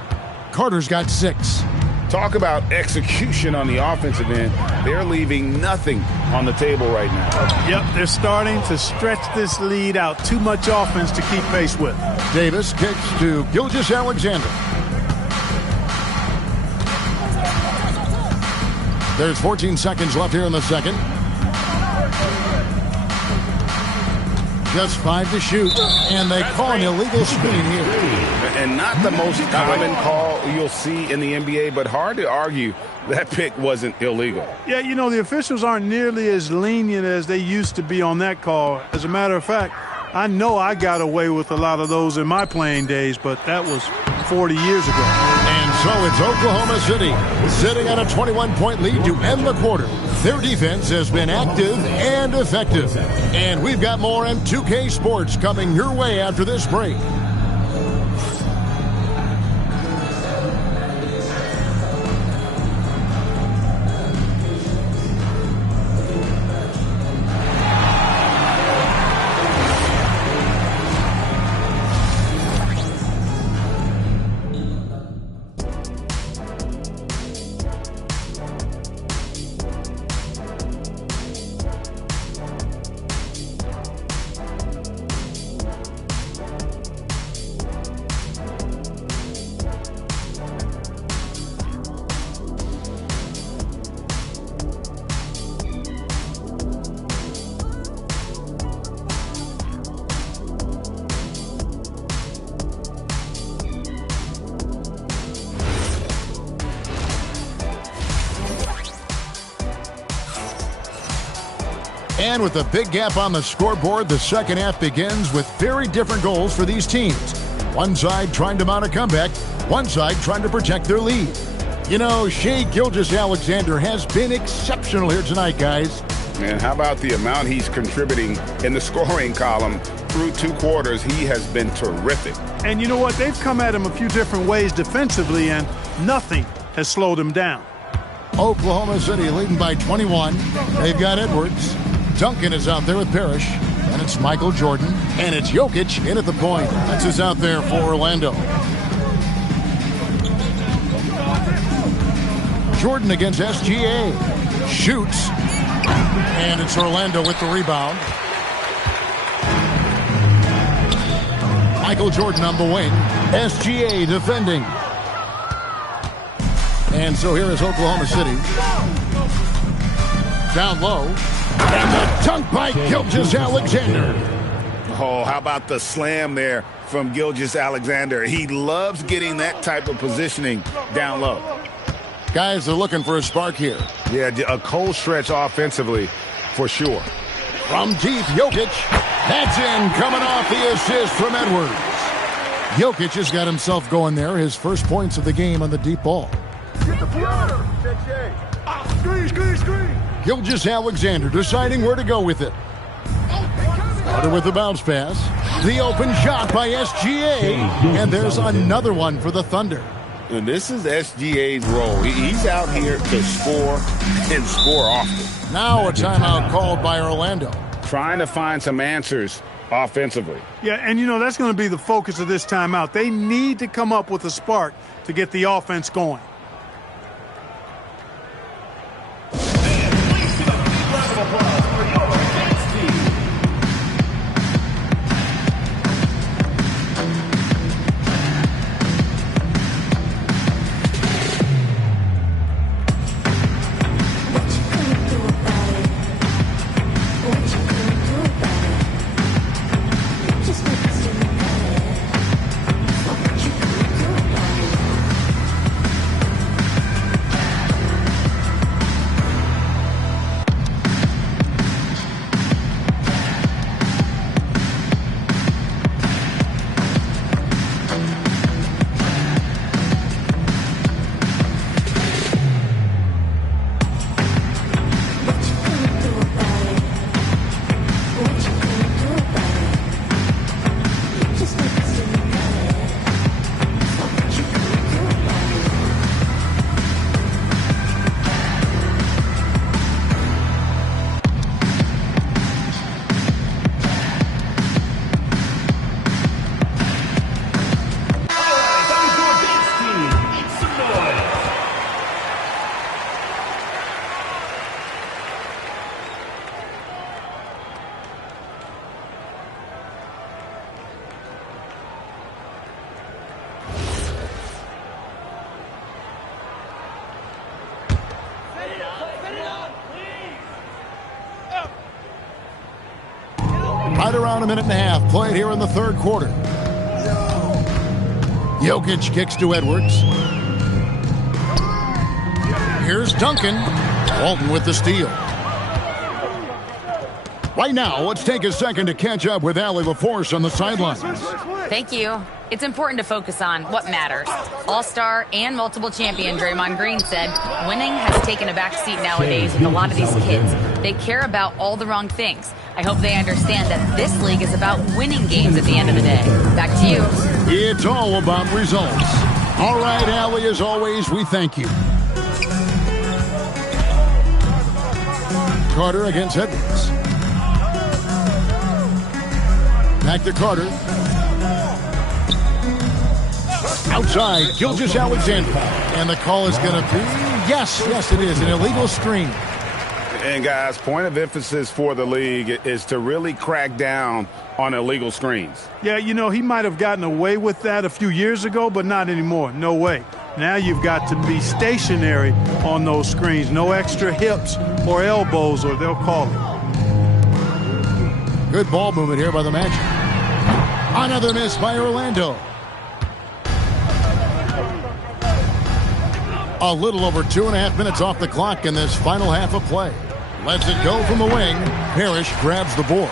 Carter's got 6. Talk about execution on the offensive end. They're leaving nothing on the table right now. Yep, they're starting to stretch this lead out. Too much offense to keep pace with. Davis kicks to Gilgeous-Alexander. There's 14 seconds left here in the second. Just 5 to shoot, and they call an illegal screen here. And not the most common call you'll see in the NBA, but hard to argue that pick wasn't illegal. Yeah, you know, the officials aren't nearly as lenient as they used to be on that call. As a matter of fact, I know I got away with a lot of those in my playing days, but that was 40 years ago. And so it's Oklahoma City sitting on a 21-point lead to end the quarter. Their defense has been active and effective. And we've got more on 2K Sports coming your way after this break. And with a big gap on the scoreboard, the second half begins with very different goals for these teams. One side trying to mount a comeback, one side trying to protect their lead. You know, Shai Gilgeous-Alexander has been exceptional here tonight, guys. And how about the amount he's contributing in the scoring column through 2 quarters? He has been terrific. And you know what? They've come at him a few different ways defensively, and nothing has slowed him down. Oklahoma City leading by 21. They've got Edwards. Duncan is out there with Parrish. And it's Michael Jordan. And it's Jokic in at the point. That's who's out there for Orlando. Jordan against SGA. Shoots. And it's Orlando with the rebound. Michael Jordan on the wing. SGA defending. And so here is Oklahoma City. Down low. And the dunk by Gilgeous-Alexander. Oh, how about the slam there from Gilgeous-Alexander? He loves getting that type of positioning down low. Guys are looking for a spark here. Yeah, a cold stretch offensively for sure. From deep, Jokic. That's in, coming off the assist from Edwards. Jokic has got himself going there. His first points of the game on the deep ball. Get the floor. Screen. Gilgeous-Alexander deciding where to go with it. Carter with the bounce pass. The open shot by SGA. And there's another one for the Thunder. And this is SGA's role. He's out here to score and score often. Now a timeout called by Orlando. Trying to find some answers offensively. Yeah, and that's going to be the focus of this timeout. They need to come up with a spark to get the offense going. Right around a minute and a half played here in the third quarter. Jokic kicks to Edwards. Here's Duncan. Walton with the steal. Right now, let's take a second to catch up with Allie LaForce on the sidelines. Thank you. It's important to focus on what matters. All-star and multiple champion Draymond Green said, winning has taken a back seat nowadays with a lot of these kids. They care about all the wrong things. I hope they understand that this league is about winning games at the end of the day. Back to you. It's all about results. All right, Allie, as always, we thank you. Carter against Edwards. Back to Carter. Outside, Gilgeous-Alexander. And the call is going to be, yes, it is, an illegal screen. And, guys, point of emphasis for the league is to really crack down on illegal screens. Yeah, he might have gotten away with that a few years ago, but not anymore. No way. Now you've got to be stationary on those screens. No extra hips or elbows, or they'll call it. Good ball movement here by the Magic. Another miss by Orlando. A little over 2.5 minutes off the clock in this final half of play. Lets it go from the wing. Parrish grabs the board.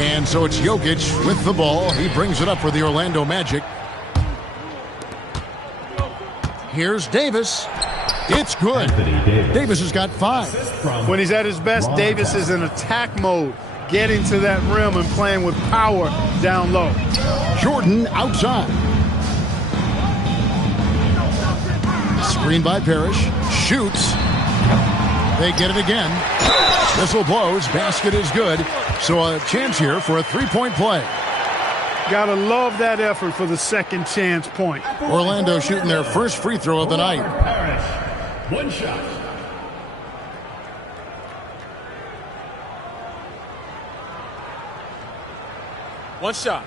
And so it's Jokic with the ball. He brings it up for the Orlando Magic. Here's Davis. It's good. Davis has got 5. When he's at his best, Davis is in attack mode, getting to that rim and playing with power down low. Jordan outside. Screen by Parrish. Shoots. They get it again. Whistle blows. Basket is good. So a chance here for a three-point play. Gotta love that effort for the second chance point. Orlando shooting their first free throw of the night. Parrish. One shot. One shot.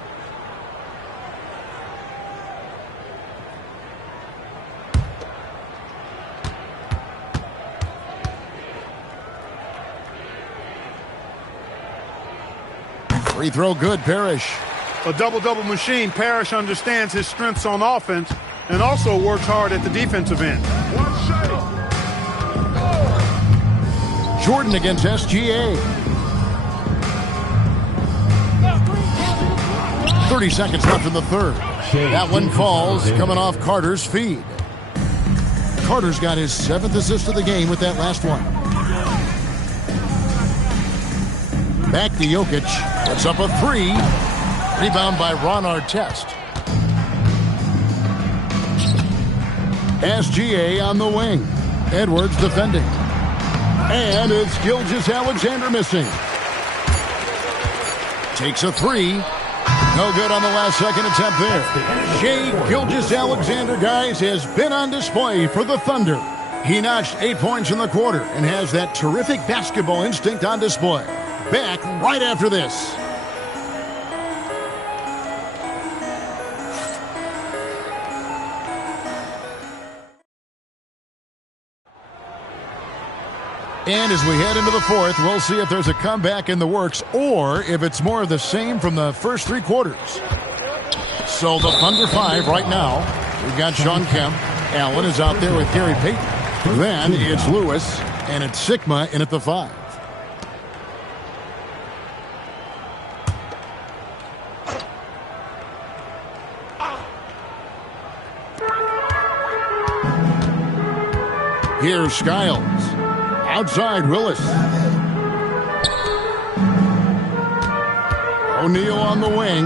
Free throw good, Parrish. A double-double machine. Parrish understands his strengths on offense and also works hard at the defensive end. Jordan against SGA. 30 seconds left in the third. That one falls, coming off Carter's feed. Carter's got his 7th assist of the game with that last one. Back to Jokic. Puts up a three. Rebound by Ron Artest. SGA on the wing. Edwards defending. And it's Gilgeous-Alexander missing. Takes a three. No good on the last second attempt there. Shai Gilgeous-Alexander, guys, has been on display for the Thunder. He notched 8 points in the quarter and has that terrific basketball instinct on display. Back right after this. And as we head into the fourth, we'll see if there's a comeback in the works or if it's more of the same from the first three quarters. So the Thunder 5 right now. We've got Shawn Kemp. Allen is out there with Gary Payton. Then it's Lewis, and it's Sigma in at the 5. Here's Skiles. Outside, Willis. O'Neal on the wing.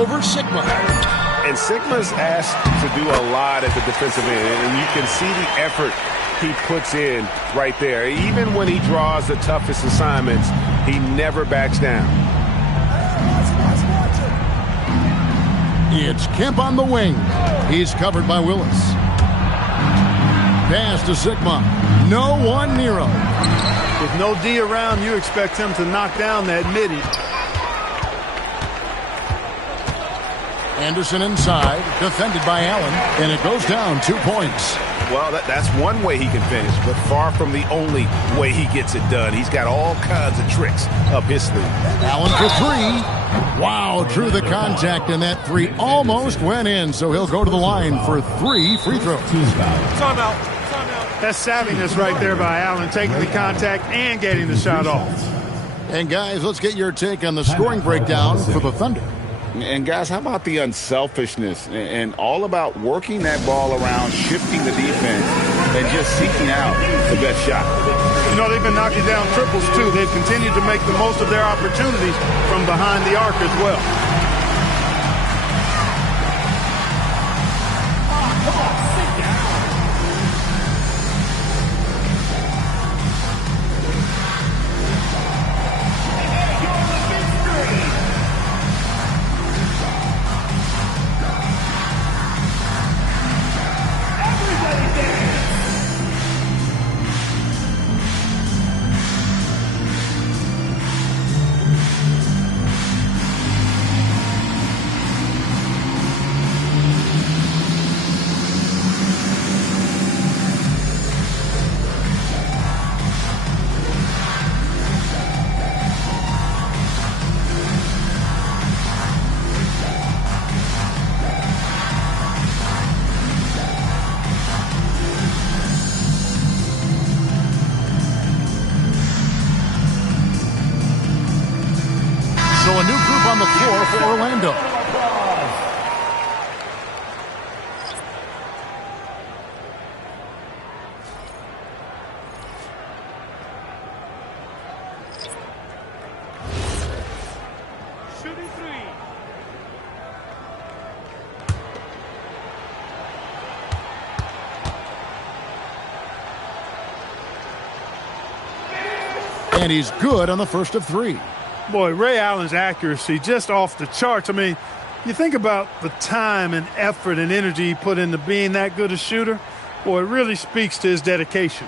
Over Sigma. And Sigma's asked to do a lot at the defensive end, and you can see the effort he puts in right there. Even when he draws the toughest assignments, he never backs down. It's Kemp on the wing. He's covered by Willis. Pass to Sigma. No one near him. With no D around, you expect him to knock down that midi. Anderson inside, defended by Allen, and it goes down 2 points. Well, that's one way he can finish, but far from the only way he gets it done. He's got all kinds of tricks up his sleeve. Allen for three. Wow, drew the contact, and that three almost went in, so he'll go to the line for 3 free throws. Timeout. That's savviness right there by Allen, taking the contact and getting the shot off. And guys, let's get your take on the scoring breakdown for the Thunder. And guys, how about the unselfishness and all about working that ball around, shifting the defense, and just seeking out the best shot? You know, they've been knocking down triples, too. They've continued to make the most of their opportunities from behind the arc as well. So a new group on the floor for Orlando. Shooting three. And he's good on the first of 3. Boy, Ray Allen's accuracy just off the charts. I mean, you think about the time and effort and energy he put into being that good a shooter. Boy, it really speaks to his dedication.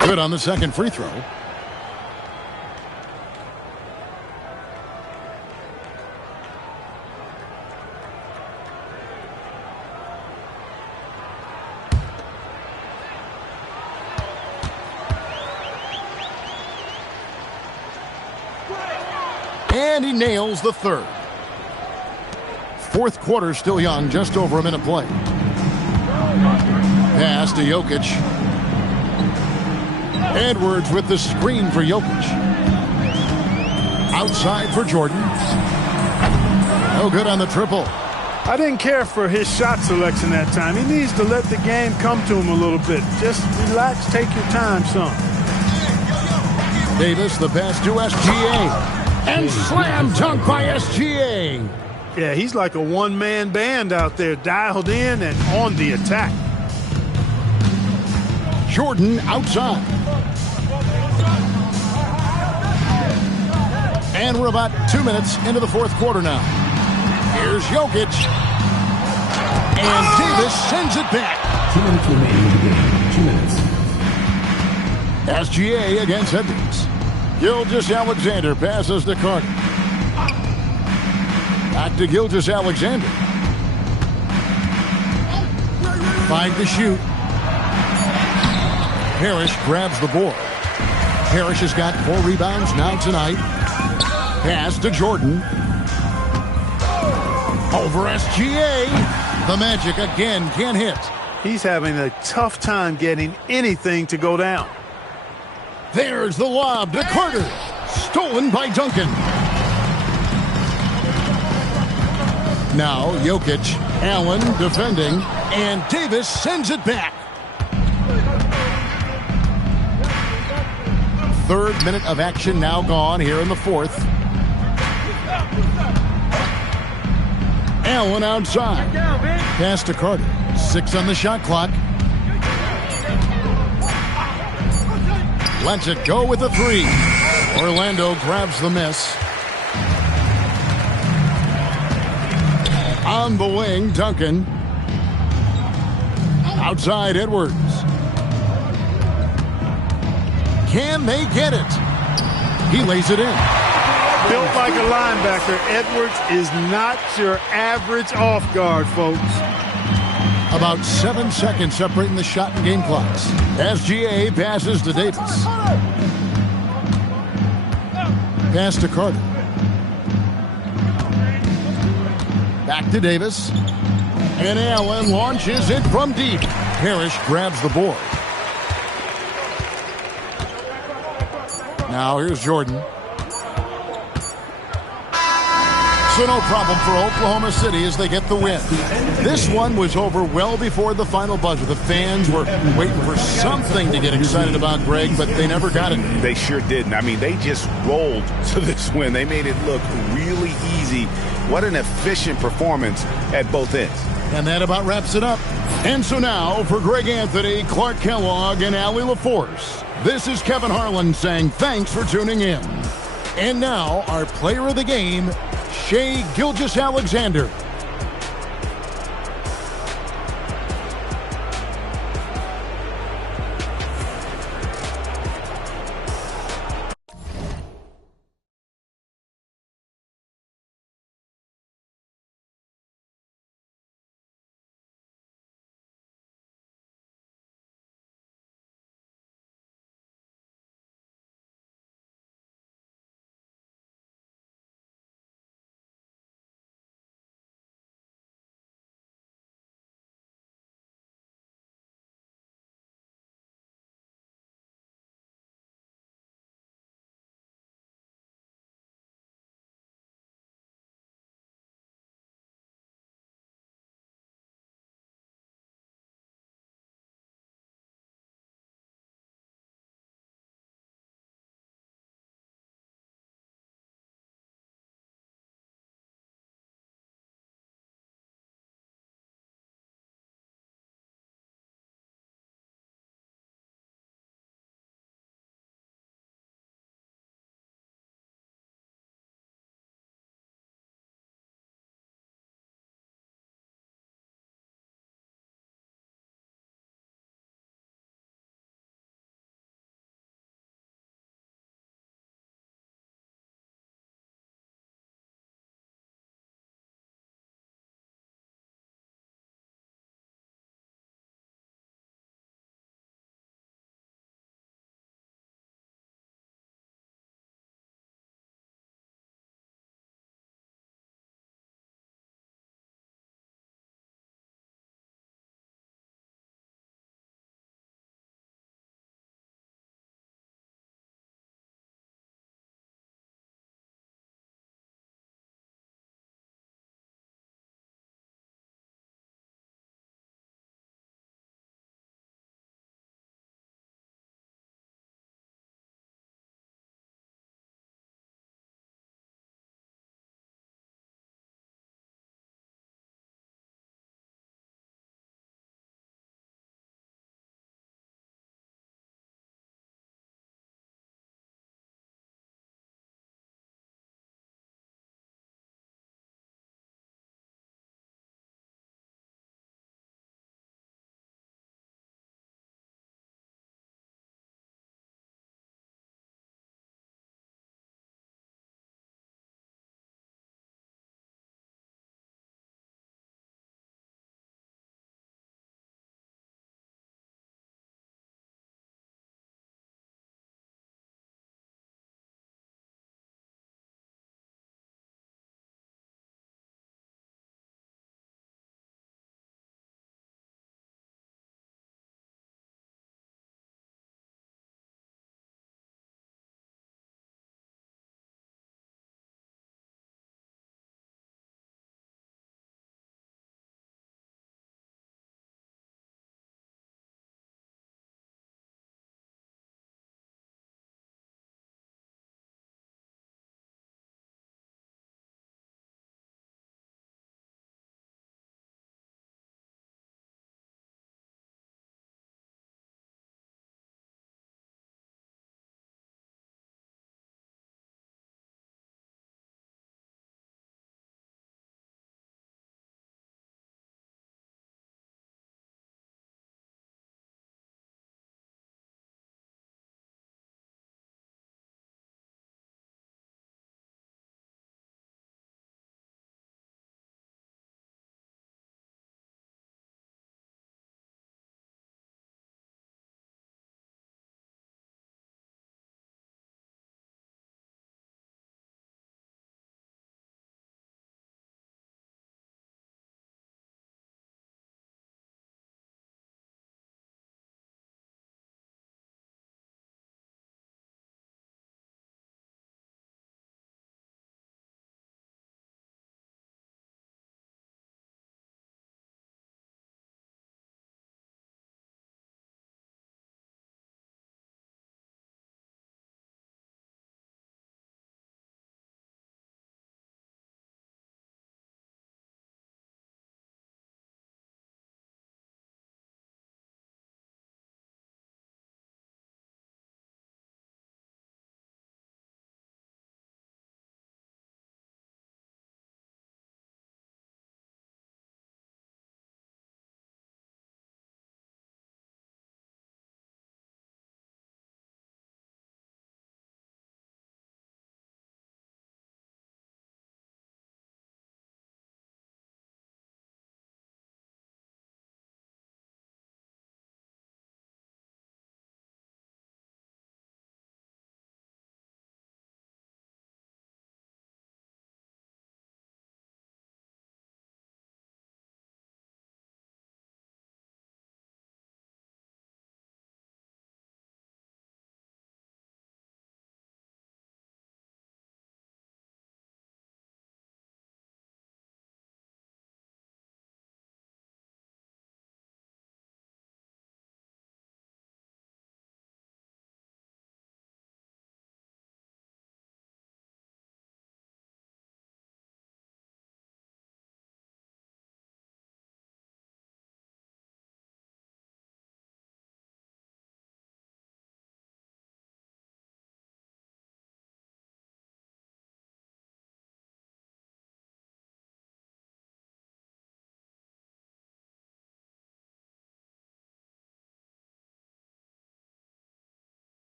Good on the second free throw. And he nails the third. Fourth quarter still young, just over a minute play. Pass to Jokic. Edwards with the screen for Jokic. Outside for Jordan. No good on the triple. I didn't care for his shot selection that time. He needs to let the game come to him a little bit. Just relax, take your time, son. Davis, the pass to SGA. And slam dunk by SGA. Yeah, he's like a one-man band out there, dialed in and on the attack. Jordan outside. And we're about 2 minutes into the fourth quarter now. Here's Jokic. And Davis sends it back. 2 minutes remaining in the game. 2 minutes. SGA against Edwards. Gilgeous-Alexander passes to Carter. Back to Gilgeous-Alexander. 5 to shoot. Parrish grabs the board. Parrish has got 4 rebounds now tonight. Pass to Jordan. Over SGA. The Magic again can't hit. He's having a tough time getting anything to go down. There's the lob to Carter. Stolen by Duncan. Now Jokic. Allen defending. And Davis sends it back. 3rd minute of action now gone here in the 4th. Allen outside. Pass to Carter. 6 on the shot clock. Lets it go with a 3. Orlando grabs the miss. On the wing, Duncan. Outside, Edwards. Can they get it? He lays it in. Built like a linebacker, Edwards is not your average off guard, folks. About 7 seconds separating the shot and game clocks. SGA passes to Davis. Pass to Carter. Back to Davis. And Allen launches it from deep. Parrish grabs the board. Now here's Jordan. So no problem for Oklahoma City as they get the win. This one was over well before the final buzzer. The fans were waiting for something to get excited about, Greg, but they never got it. They sure didn't. I mean, they just rolled to this win. They made it look really easy. What an efficient performance at both ends. And that about wraps it up. And so now, for Greg Anthony, Clark Kellogg, and Allie LaForce, this is Kevin Harlan saying thanks for tuning in. And now, our player of the game, Shai Gilgeous-Alexander.